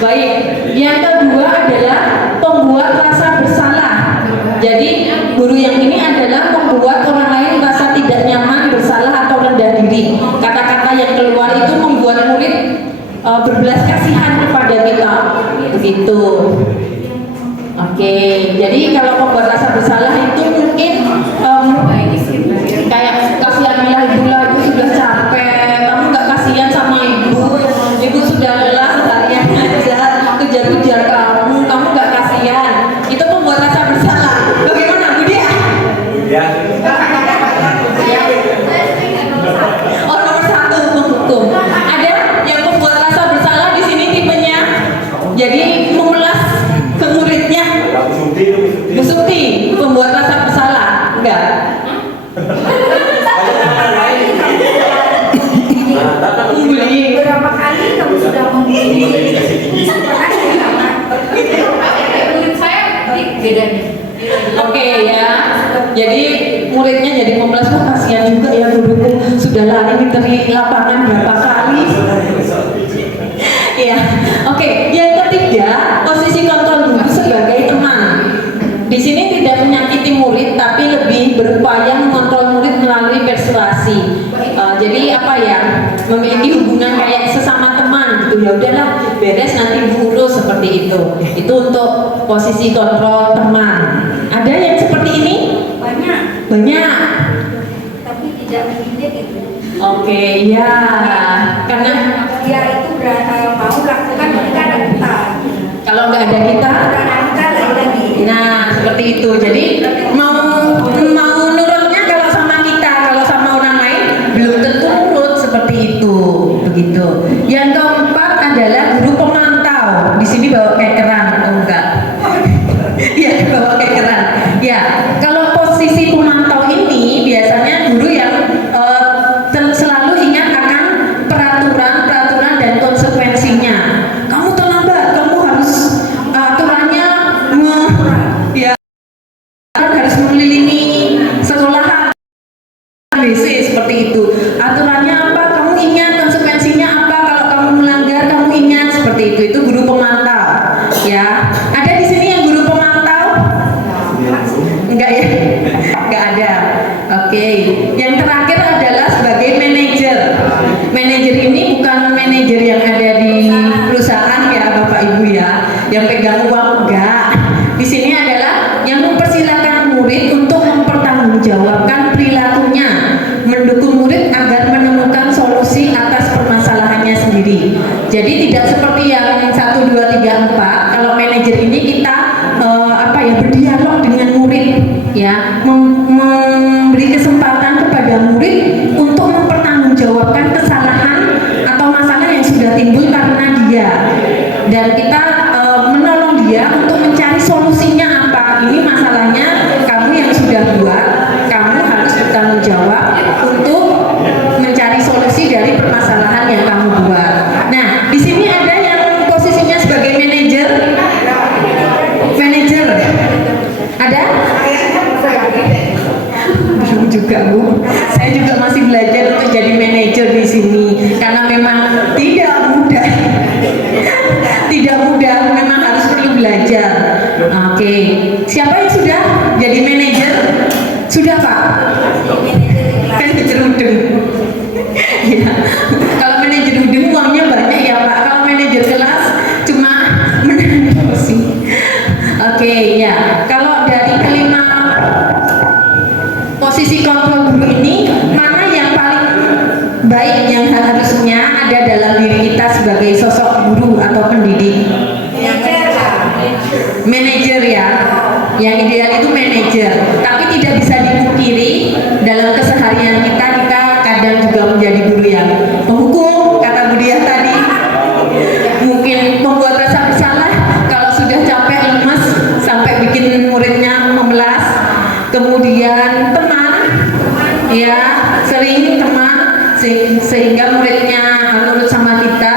Baik. Yang kedua adalah pembuat rasa bersalah. Jadi guru yang ini adalah membuat orang lain merasa tidak nyaman, bersalah atau rendah diri. Kata-kata yang keluar itu membuat murid berbelas kasihan kepada kita. Begitu. Oke, jadi kalau membuat rasa bersalah itu mungkin kayak kasihan ibu lah, ibu sudah capek, kamu nggak kasihan sama ibu sudah lelah seharian aja kejar-kejar kamu nggak kasihan. Itu membuat rasa bersalah. Bagaimana Bu Dia? Ya. Oh, nomor 1 penghukum. Ada yang membuat rasa bersalah di sini tipenya. Jadi memelas ke muridnya. Bu Suti, pembuat rasa bersalah. Enggak. Bullying. Berapa kali kamu sudah membuli? Menurut saya bedanya. Oke ya, jadi muridnya jadi komplain, tuh kasihan juga ya guruku sudah lari dari lapangan berapa kali. Ya, oke. Yang ketiga, posisi kontrol guru sebagai teman. Di sini tidak menyakiti murid, tapi lebih berupaya mengontrol murid melalui persuasi. Jadi apa ya, memiliki hubungan kayak sesama teman gitu. Ya udahlah, beres nanti Bu urus seperti itu. Itu untuk posisi kontrol teman. Ada yang seperti ini? Banyak, Banyak. tapi tidak mendidik itu. Oke, ya. Karena Dia itu mau lakukan ketika ada kita. kalau nggak ada kita, Karena kita lagi. nah seperti itu. Jadi mau nurutnya kalau sama kita, kalau sama orang lain belum tentu nurut seperti itu. Begitu. Yang keempat adalah guru pemantau. Di sini bawa kekeran, oh enggak? Ya, bawa kekeran. Ya, kalau posisi pemantau ini biasanya guru yang selalu ingat akan peraturan dan konsekuensinya. Kamu terlambat, kamu harus aturannya ya harus mengelilingi sekolahan BC seperti itu. Aturannya apa? Kamu ingat konsekuensinya apa? Kalau kamu melanggar, kamu ingat seperti itu. Itu guru pemantau. Ya, ada di sini yang guru pemantau? Enggak ya? Enggak ada. Oke. Yang terakhir adalah sebagai manajer. Manajer ini bukan manajer yang ada di perusahaan ya Bapak Ibu ya, yang pegang uang, enggak. Di sini adalah yang mempersilahkan murid untuk mempertanggungjawabkan perilakunya, mendukung murid agar menemukan solusi atas permasalahannya sendiri. Jadi tidak seperti yang 1, 2, 3, 4. Kalau manajer ini kita berdialog dengan murid ya, memberi kesempatan kepada murid untuk mempertanggungjawabkan kesalahan atau masalah yang sudah timbul karena dia, dan kita menolong dia untuk mencari solusinya apa. Ini masalahnya kamu yang sudah buat, kamu harus bertanggung jawab untuk mencari solusi dari permasalahan yang kamu buat. Nah, di sini ada yang posisinya sebagai manajer. Ada? Belum juga Bu. Saya juga masih belajar untuk jadi manajer di sini karena memang tidak mudah. Tidak mudah, memang harus perlu belajar. Oke. Siapa yang sudah jadi manajer? Sudah Pak? Manajer udeng. Ya. Kalau manajer udeng uangnya banyak ya Pak. Kalau manajer kelas cuma menangani kursi. Oke, ya. Kalau dari kelima posisi kontrol guru ini, mana yang paling baik yang harusnya ada dalam diri kita sebagai sosok guru atau pendidik? Manajer ya. Yang ideal itu manajer. Tapi tidak bisa dipungkiri dalam keseharian kita kadang juga menjadi guru yang penghukum, kata Bu Diah tadi. Mungkin membuat rasa bersalah kalau sudah capek, lemas, sampai bikin muridnya memelas. Kemudian teman, ya sering teman sehingga muridnya nurut sama kita,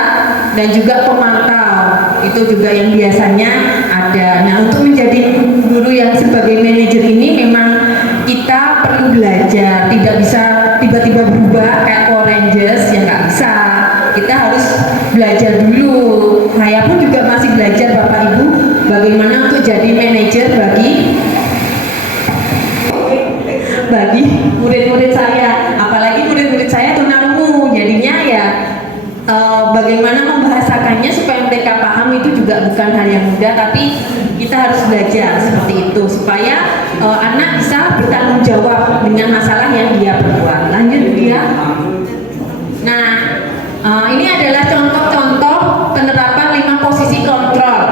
dan juga pemantau itu juga yang biasanya ada. Nah, untuk menjadi guru yang sebagai manajer ini memang kita perlu belajar, tidak bisa tiba-tiba berubah kayak Power Rangers, ya nggak bisa. Kita harus belajar dulu. Saya pun juga masih belajar Bapak Ibu bagaimana untuk jadi manajer bagi murid-murid saya, apalagi murid-murid saya tunarungu. Jadinya ya bagaimana membahasakannya supaya mereka paham itu juga bukan hal yang mudah, tapi kita harus belajar seperti itu supaya anak bisa bertanggung jawab dengan masalah yang dia perbuat. Lanjut dia. Nah, ini adalah contoh-contoh penerapan 5 posisi kontrol.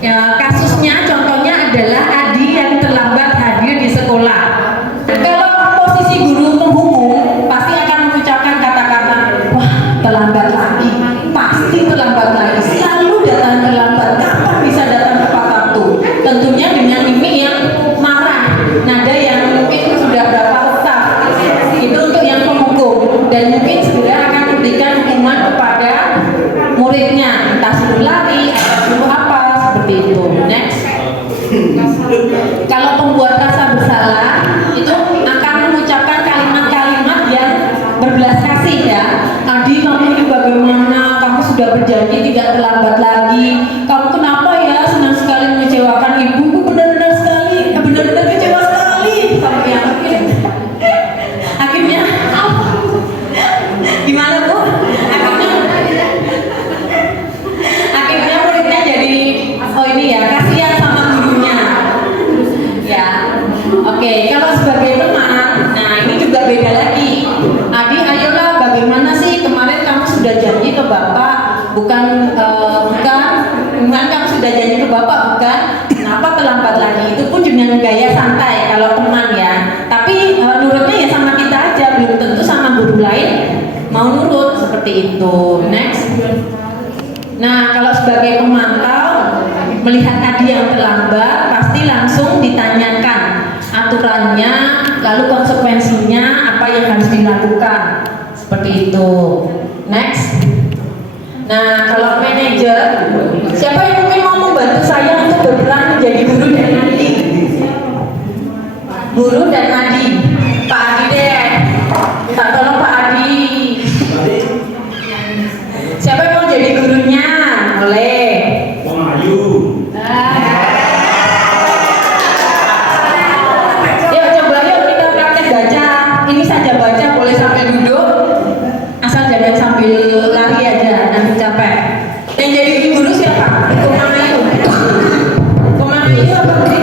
Ya, kasusnya contohnya adalah Adi yang terlambat hadir di sekolah. Kalau posisi guru penghukum pasti akan mengucapkan kata-kata, wah terlambat lagi, pasti terlambat lagi, selalu datang terlambat, kapan bisa datang tepat waktu. Tentunya dengan mimik yang marah, nada yang mungkin sudah berapa oktav. Itu untuk yang penghukum, dan mungkin segera akan memberikan hukuman kepada Kalau pembuat rasa bersalah itu akan mengucapkan kalimat-kalimat yang berbelas kasih ya. Adi, kamu ini bagaimana? Kamu sudah berjanji tidak terlambat lagi. Kamu kenapa ya senang sekali mengecewakan ibu? Benar-benar sekali, benar-benar kecewa sekali. Sampai yang akhirnya gimana Bu? Akhirnya muridnya jadi oh ini ya kasihan sama gurunya ya. Oke, kalau sebagai teman, nah ini juga beda lagi. Adi, ayolah, bagaimana sih kemarin kamu sudah janji ke bapak, bukan kamu sudah janji ke bapak, bukan? Kenapa terlambat lagi? Itu pun dengan gaya santai kalau teman ya. Tapi nurutnya ya sama kita aja, belum tentu sama guru lain mau nurut seperti itu. Next. Nah, kalau sebagai pemantau melihat Adi yang terlambat, pasti langsung ditanyakan aturannya, lalu konsekuensinya apa yang harus dilakukan. Seperti itu. Next. Nah, kalau manajer, siapa yang mungkin mau membantu saya untuk berperan menjadi guru dan Adi? Guru dan Adi. Pak Adi deh. Minta tolong Pak Adi. Siapa yang mau jadi gurunya? Boleh. Ayu. Yuk coba yuk kita praktek baca. Ini saja baca, boleh sambil duduk. Asal jangan sambil lari aja, nanti capek. Yang jadi guru siapa? Komanayu. Komanayu apa sih?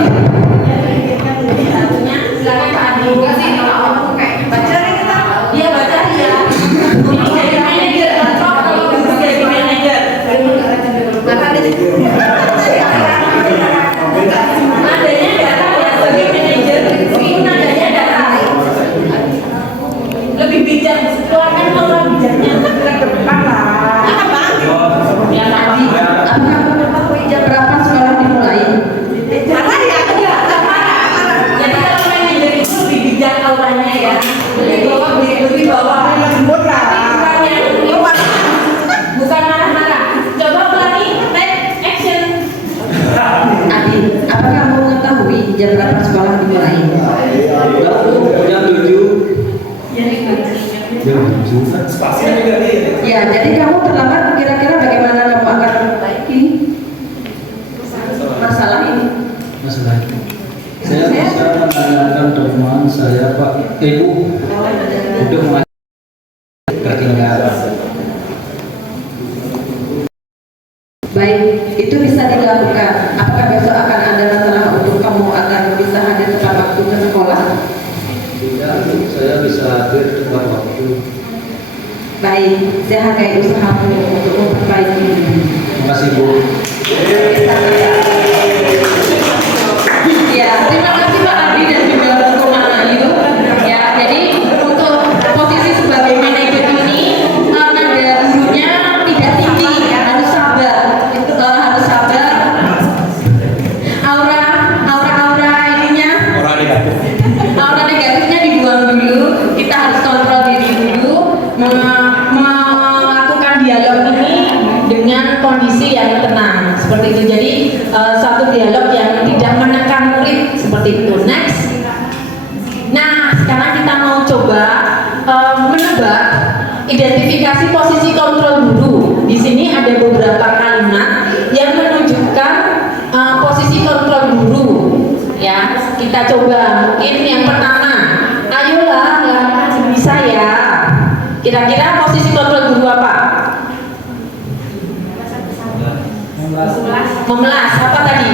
Silakan Pak Adi. Baca kita. Iya baca ya. Ini jadi manajer. Kalau guru jadi manajer. Nadanya data ya sebagai manajer. Itu nadanya data. Lebih bijak, keluarkan aura bijaknya ke depan lah. Apa? Ya Adi. Apakah jam berapa sekolah dimulai? Marah ya? Enggak marah. Jadi kalau manajer itu lebih bijak auranya ya. Lebih bawah. Lembut lah. Bukan marah-marah. Coba ulangi, take action. Adi, apakah kamu mengetahui jam berapa sekolah dimulai? Jam 7. Spasinya juga nih. Ya, jadi kamu terlambat, kira-kira bagaimana kamu akan memperbaiki masalah ini? Masalah itu saya bisa menanyakan teman saya Pak Ibu untuk mengajar ketinggalan. Baik, itu bisa dilakukan. Apakah besok akan ada masalah untuk kamu agar bisa hadir tepat waktu ke sekolah? Tidak, saya bisa hadir tepat waktu. Baik, saya hargai usahamu untuk memperbaiki ini. Terima kasih Bu. Ya, terima kasih Pak Adi dan juga Bu Komanayu. Ya, jadi untuk posisi sebagai manajer ini nada gurunya tidak tinggi, harus sabar. Itu harus sabar. Aura ininya, aura negatifnya dibuang dulu. Kita harus kontrol diri dulu, melakukan dialog ini dengan kondisi yang tenang. Seperti itu. Jadi satu dialog yang tidak menekan murid seperti itu. Next. Nah, sekarang kita mau coba menebak identifikasi posisi kontrol guru. Di sini ada beberapa kalimat yang menunjukkan posisi kontrol guru. Ya, kita coba. Mungkin yang pertama, ayolah yang bisa ya. Kira-kira posisi kontrol guru apa? Memelas. Apa tadi?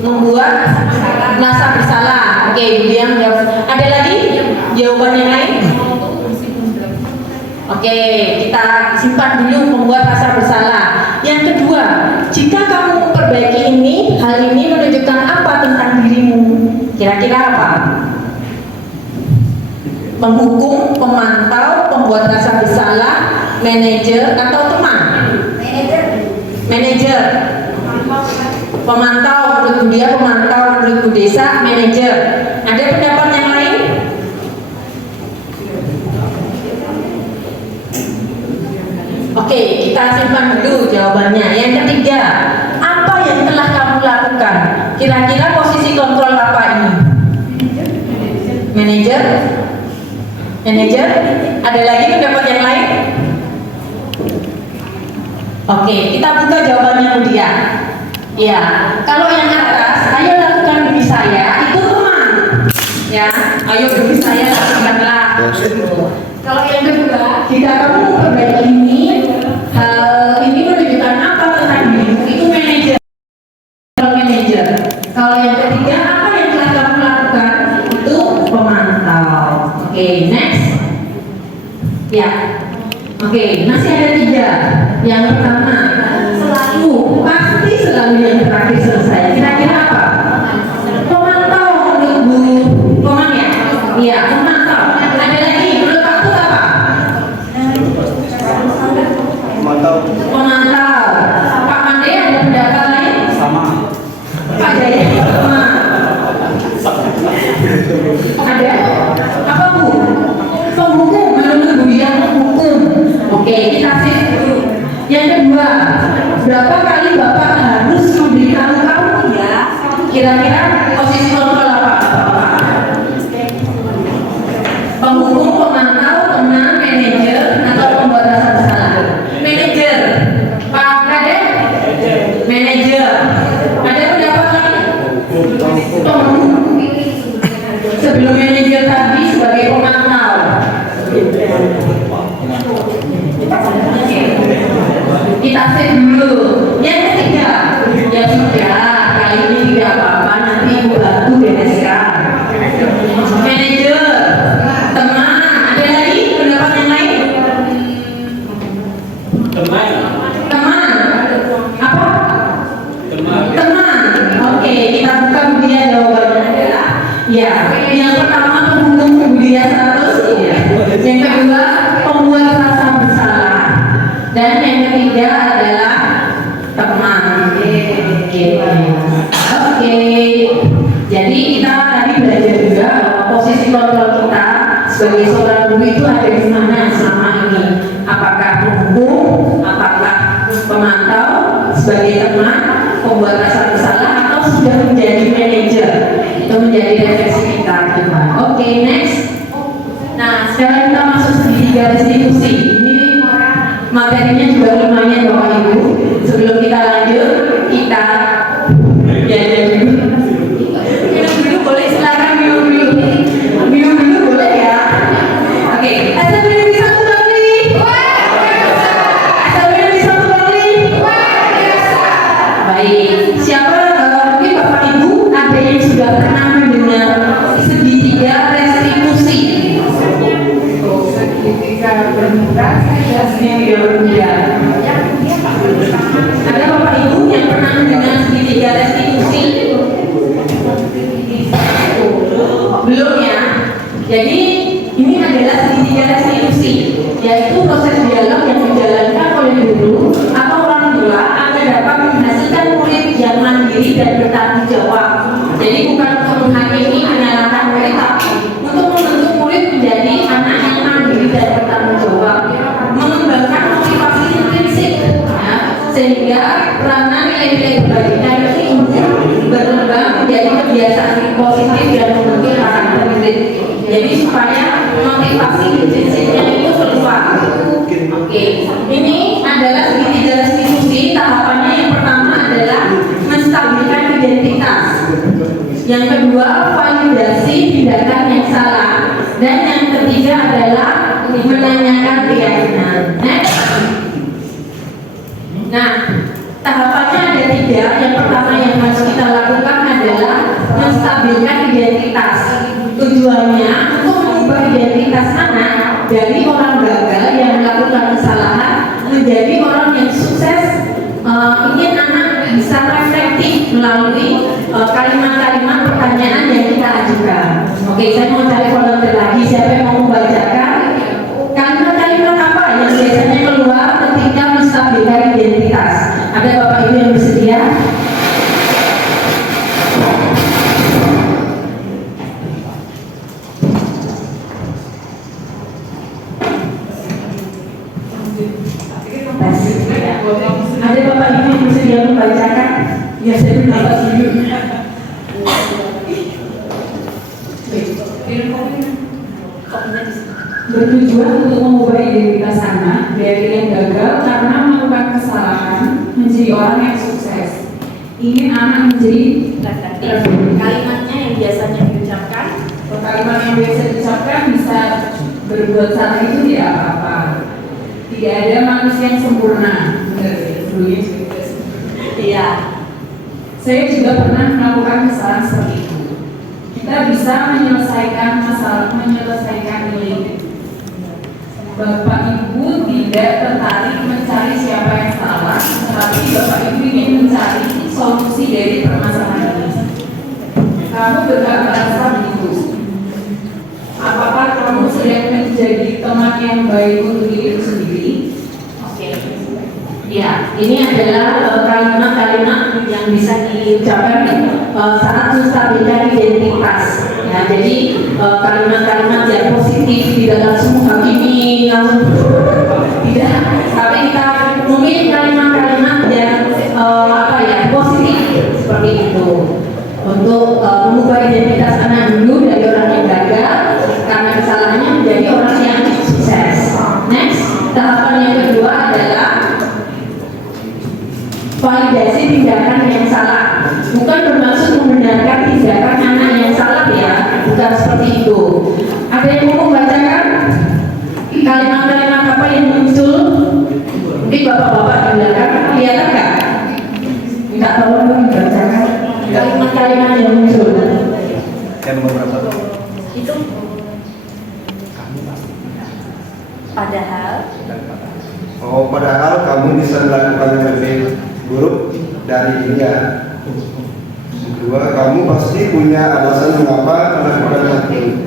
Membuat merasa bersalah. Oke, William jawab. Ada lagi jawaban yang lain? Oke, kita simpan dulu membuat rasa bersalah. Yang kedua, jika kamu memperbaiki ini, hal ini menunjukkan apa tentang dirimu? Kira-kira apa? Penghukum, pemantau, pembuat rasa bersalah, manajer atau teman? Manajer. Pemantau menurut dia, pemantau menurut Bu Desa, manajer. Ada pendapat yang lain? Oke, kita simpan dulu jawabannya. Yang ketiga, apa yang telah kamu lakukan? Kira-kira posisi Manajer, ada lagi pendapat yang lain? Oke, kita buka jawabannya kemudian. Ya, kalau yang atas, ayo lakukan demi saya, itu teman. Ya, ayo demi saya lakukanlah. Kalau yang kedua, jika kamu memperbaiki ini, hal ini menunjukkan apa tentang dirimu, itu manajer. Manajer. Kalau yang ketiga, apa yang telah kamu lakukan, itu pemantau. Oke, next. Ya. Oke, masih ada 3. Yang pertama, pasti selalu yang terakhir selesai. Kira-kira apa? Pemantau menurut Bu Komang ya? Iya, pemantau. Ada lagi, menurut Pak Tut apa? Pemantau. Pemantau. Pak Mande ada pendapat lain? Sama. Pak Jaya sama. Ada? Apa Bu? Penghukum, menurut Bu Dian hukum. Oke, kita sih dulu. Yang kedua, berapa kali Bapak harus memberitahu kamu ya? Kira-kira posisi kontrol apa? Penghukum, pemantau, teman, manajer, atau pembuat rasa bersalah? Manajer. Pak Kade? Manajer. Ada pendapat lain? Penghukum. Sebelum manajer tadi sebagai pemantau. Kita save dulu. Yang ketiga, ya sudah, kali ini tidak apa-apa, nanti Ibu bantu bereskan. Manajer, teman, ada lagi pendapat yang lain? Teman. Teman, apa? Teman. Teman. Oke, kita buka kemudian jawabannya adalah ya. Yang pertama penghukum kemudian 100 ya. Yang kedua pembuat rasa bersalah. Dan yang ketiga adalah teman. Oke. Jadi kita tadi belajar juga bahwa posisi kontrol kita sebagai seorang guru itu ada di mana selama ini. Apakah penghukum, apakah pemantau, sebagai teman, pembuat rasa bersalah, atau sudah menjadi manajer. Itu menjadi refleksi kita. Oke, next. Nah, sekarang kita masuk segitiga restitusi. Materinya juga lumayan Bapak Ibu. Sebelum kita lanjut, kita dulu. Minum dulu boleh, silakan minum dulu. Minum dulu boleh ya. Oke, asal minum di satu kali. Asal minum di satu kali. Baik, siapa mungkin Bapak Ibu ada yang sudah pernah mendengar segitiga restitusi? Segitiga bermuda, Segitiga bermuda. Ada Bapak Ibu yang pernah mendengar segitiga restitusi? Belum ya? Jadi ini adalah segitiga restitusi, yaitu proses dialog yang dijalankan oleh guru atau orang tua agar dapat menghasilkan murid yang mandiri dan bertanggung jawab. Jadi bukan untuk menghakimi, menyalahkan murid, tapi untuk membentuk murid menjadi anak yang mandiri dan bertanggung jawab, mengembangkan motivasi intrinsik, ya, sehingga peranan nilai-nilai kebaikan itu berkembang menjadi kebiasaan positif dan membentuk karakter murid. Jadi supaya motivasi intrinsiknya itu keluar. Oke, ini adalah segitiga restitusi. Tahapannya yang pertama adalah menstabilkan identitas. Yang kedua, validasi tindakan yang salah. Dan yang ketiga adalah menanyakan keyakinan. Next. Nah, tahapannya ada 3. Yang pertama yang harus kita lakukan adalah menstabilkan identitas. Tujuannya untuk mengubah identitas anak dari orang gagal yang melakukan kesalahan menjadi orang yang sukses. Ingin anak bisa reflektif melalui kalimat-kalimat pertanyaan yang kita ajukan. Oke, saya mau cari volunteer lagi. Siapa yang mau membacakan kalimat-kalimat apa yang biasanya keluar ketika menstabilkan identitas? Ada Bapak Ibu yang bersedia? Ada Bapak Ibu yang bersedia membacakan? Ya, saya berdapat dulu. bertujuan untuk mengubah identitas anak dari yang gagal karena melakukan kesalahan menjadi orang yang sukses. Ingin anak menjadi Kalimatnya yang biasanya diucapkan. kalimat yang biasa diucapkan bisa berbuat salah itu tidak apa-apa. Tidak ada manusia yang sempurna. Benar ya, sebelumnya juga. Iya. Saya juga pernah melakukan kesalahan seperti itu. Kita bisa menyelesaikan masalah, menyelesaikan nilai. Bapak Ibu tidak tertarik mencari siapa yang salah, tetapi Bapak Ibu ingin mencari solusi dari permasalahan ini. Kamu berhak merasa begitu. Apakah kamu sedang menjadi teman yang baik untuk dirimu sendiri? Oke. Ya, ini adalah kalimat-kalimat yang bisa diucapkan saat menstabilkan identitas. Ya, jadi kalimat-kalimat yang positif, tidak langsung menghakimi, langsung tidak, tapi kita memilih kalimat-kalimat yang positif seperti itu untuk mengubah identitas anak dulu dari orang yang gagal karena kesalahannya menjadi orang yang sukses. Next, tahapan yang kedua adalah validasi tindakan yang salah. Bukan bermaksud membenarkan tindakan anak yang salah ya, bukan seperti itu. Ada yang mau membacakan kalimat-kalimat apa yang muncul? Mungkin bapak-bapak di belakang kelihatan nggak? Minta tolong membacakan kalimat-kalimat yang muncul. Itu padahal Padahal kamu bisa melakukan yang lebih buruk dari ini ya. Kedua, kamu pasti punya alasan mengapa melakukan hal itu.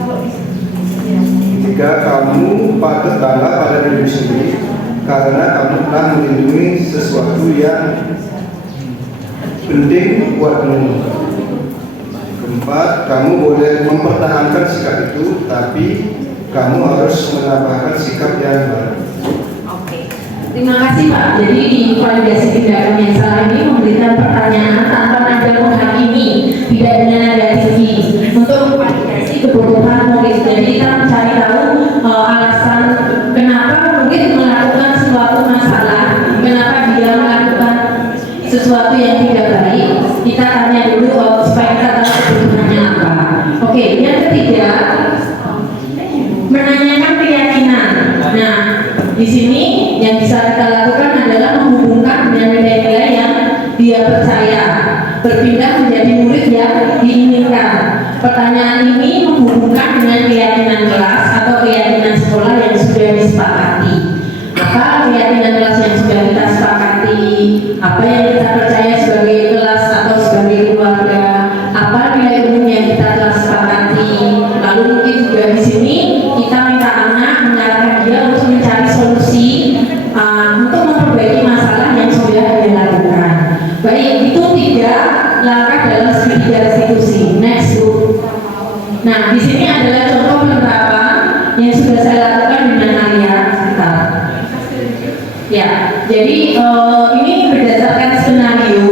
Tiga, kamu patut bangga pada diri sendiri karena kamu telah melindungi sesuatu yang penting buatmu. Keempat, kamu boleh mempertahankan sikap itu, tapi kamu harus menambahkan sikap yang baru. Terima kasih Pak. Jadi di validasi tindakan yang salah ini memberikan pertanyaan tanpa nada menghakimi, tidak dengan nada tinggi untuk validasi kebutuhan murid. Jadi kita mencari tahu alasan kenapa murid melakukan suatu masalah, kenapa dia melakukan sesuatu yang tidak baik. Kita tanya dulu supaya kita tahu kebutuhannya apa. Oke, yang ketiga menanyakan keyakinan. Nah, di sini yang bisa kita lakukan adalah menghubungkan dengan nilai-nilai yang dia percaya, berpindah menjadi murid yang diinginkan. Pertanyaan ini menghubungkan dengan keyakinan kelas atau keyakinan sekolah yang sudah disepakati. Apa keyakinan kelas yang sudah kita sepakati? Apa yang kita percaya sebagai kelas atau sebagai keluarga? Apa nilai umum yang kita telah sepakati? Lalu mungkin juga di sini kita minta anak mengarahkan dia untuk mencari solusi untuk memperbaiki masalah yang sudah dia lakukan. Baik, itu 3 langkah dalam segitiga restitusi. Next, Bu. Nah, di sini adalah contoh penerapan yang sudah saya lakukan dengan Alia. Ya, jadi ini berdasarkan skenario.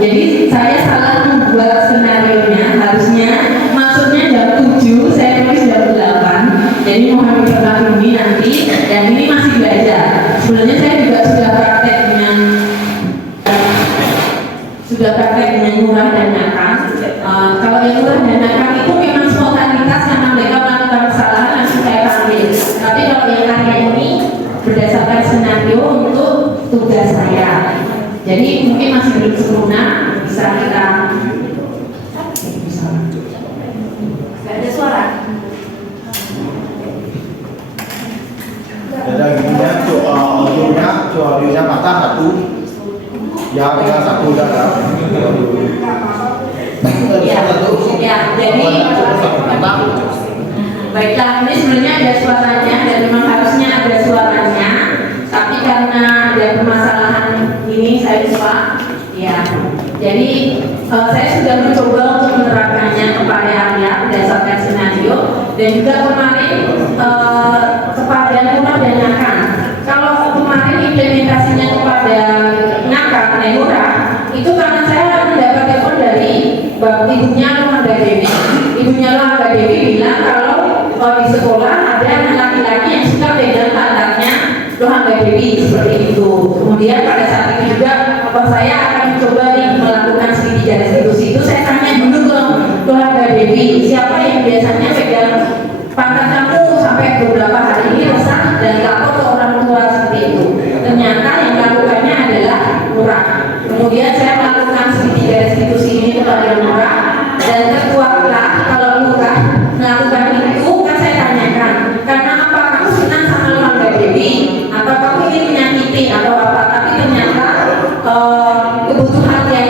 Jadi saya salah membuat skenario-nya. Harusnya maksudnya jam 7, saya tulis jam 8. Jadi mohon dipermaklumi nanti. Dan ini masih belajar. Sebenarnya saya juga sudah praktek dengan murah dan nakal. Kalau yang murah dan nakal itu memang spontanitas karena mereka melakukan kesalahan langsung saya panggil. Tapi kalau yang karya ini berdasarkan skenario untuk tugas saya. Jadi mungkin masih belum sempurna, bisa kita. nggak ada suara. Ada gininya, audionya patah satu, ya tinggal satu udah ada. Ya, jadi baiklah, ini sebenarnya ada suaranya dan memang harusnya ada suaranya, tapi karena ada permasalahan ini saya lupa. Ya, jadi saya sudah mencoba untuk menerapkannya kepada Alia berdasarkan skenario dan juga kemarin kepada Nura dan Nakan. Kalau kemarin implementasinya kepada Nakan dan Nura itu karena saya mendapat telepon dari ibunya Lohangga Dewi. Ibunya Lohangga Dewi bilang kalau di sekolah ada anak laki-laki Dewi seperti itu. Kemudian pada saat itu juga saya akan coba nih melakukan segitiga restitusi itu. Saya tanya dulu ke keluarga Dewi, siapa yang biasanya pegang pangkat kamu sampai beberapa hari ini resah dan lapor ke orang tua seperti itu. Ternyata yang lakukannya adalah Murah. Kemudian saya melakukan segitiga restitusi ini kepada Murah dan terkuatlah kalau Murah melakukan itu. Kan saya tanyakan, karena apa kamu senang sama keluarga Dewi atau kamu ingin menyakiti atau apa? Tapi ternyata kebutuhan yang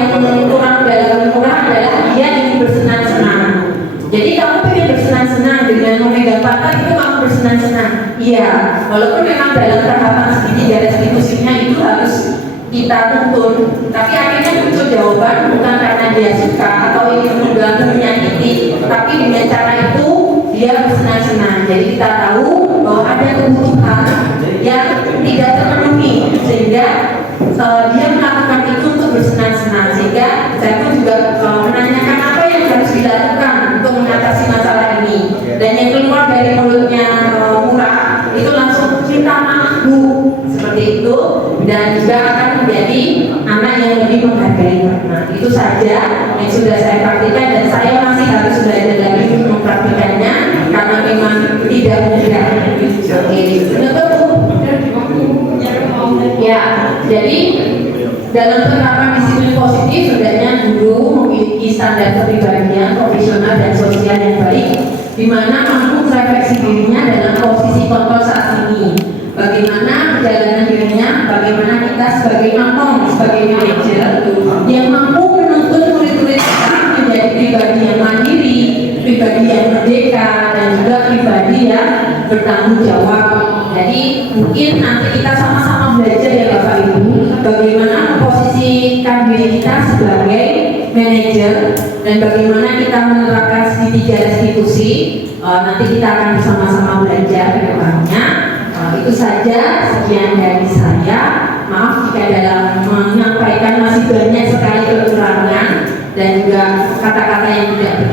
kurang dalam Murah adalah dia ingin bersenang-senang. Jadi kamu pengen bersenang-senang dengan memegang pangkat itu, kamu bersenang-senang. Iya, walaupun memang dalam tahapan segitiga restitusinya itu harus kita tuntun, tapi akhirnya muncul jawaban bukan karena dia suka atau ingin mengganggu menyakiti, tapi dengan cara itu dia bersenang-senang. Jadi kita tahu bahwa ada kebutuhan yang tidak terpenuhi sehingga dia melakukan itu untuk bersenang-senang. Sehingga saya pun juga menanyakan apa yang harus dilakukan untuk mengatasi masalah ini, dan yang keluar dari mulutnya Murah itu langsung minta maaf Bu, seperti itu, dan juga akan menjadi anak yang lebih menghargai anak. Itu saja yang sudah saya praktikkan dan saya masih harus belajar lagi untuk mempraktikannya karena memang tidak mudah. Oke, betul Bu. Ya, jadi dalam penerapan disiplin positif sebenarnya guru memiliki standar kepribadian, profesional dan sosial yang baik, di mana mampu refleksi dirinya dalam posisi kontrol saat ini. Bagaimana perjalanan dirinya, bagaimana kita sebagai mampu, sebagai manajer yang mampu menuntun murid-murid kita menjadi pribadi yang mandiri, pribadi yang merdeka, dan juga pribadi yang bertanggung jawab. Jadi mungkin nanti kita sama-sama belajar ya Bapak Ibu, bagaimana memposisikan diri kita sebagai manajer dan bagaimana kita menerapkan segitiga restitusi. Nanti kita akan bersama-sama belajar ke depannya. Itu saja, sekian dari saya. Maaf jika dalam menyampaikan masih banyak sekali kekurangan dan juga kata-kata yang tidak betul.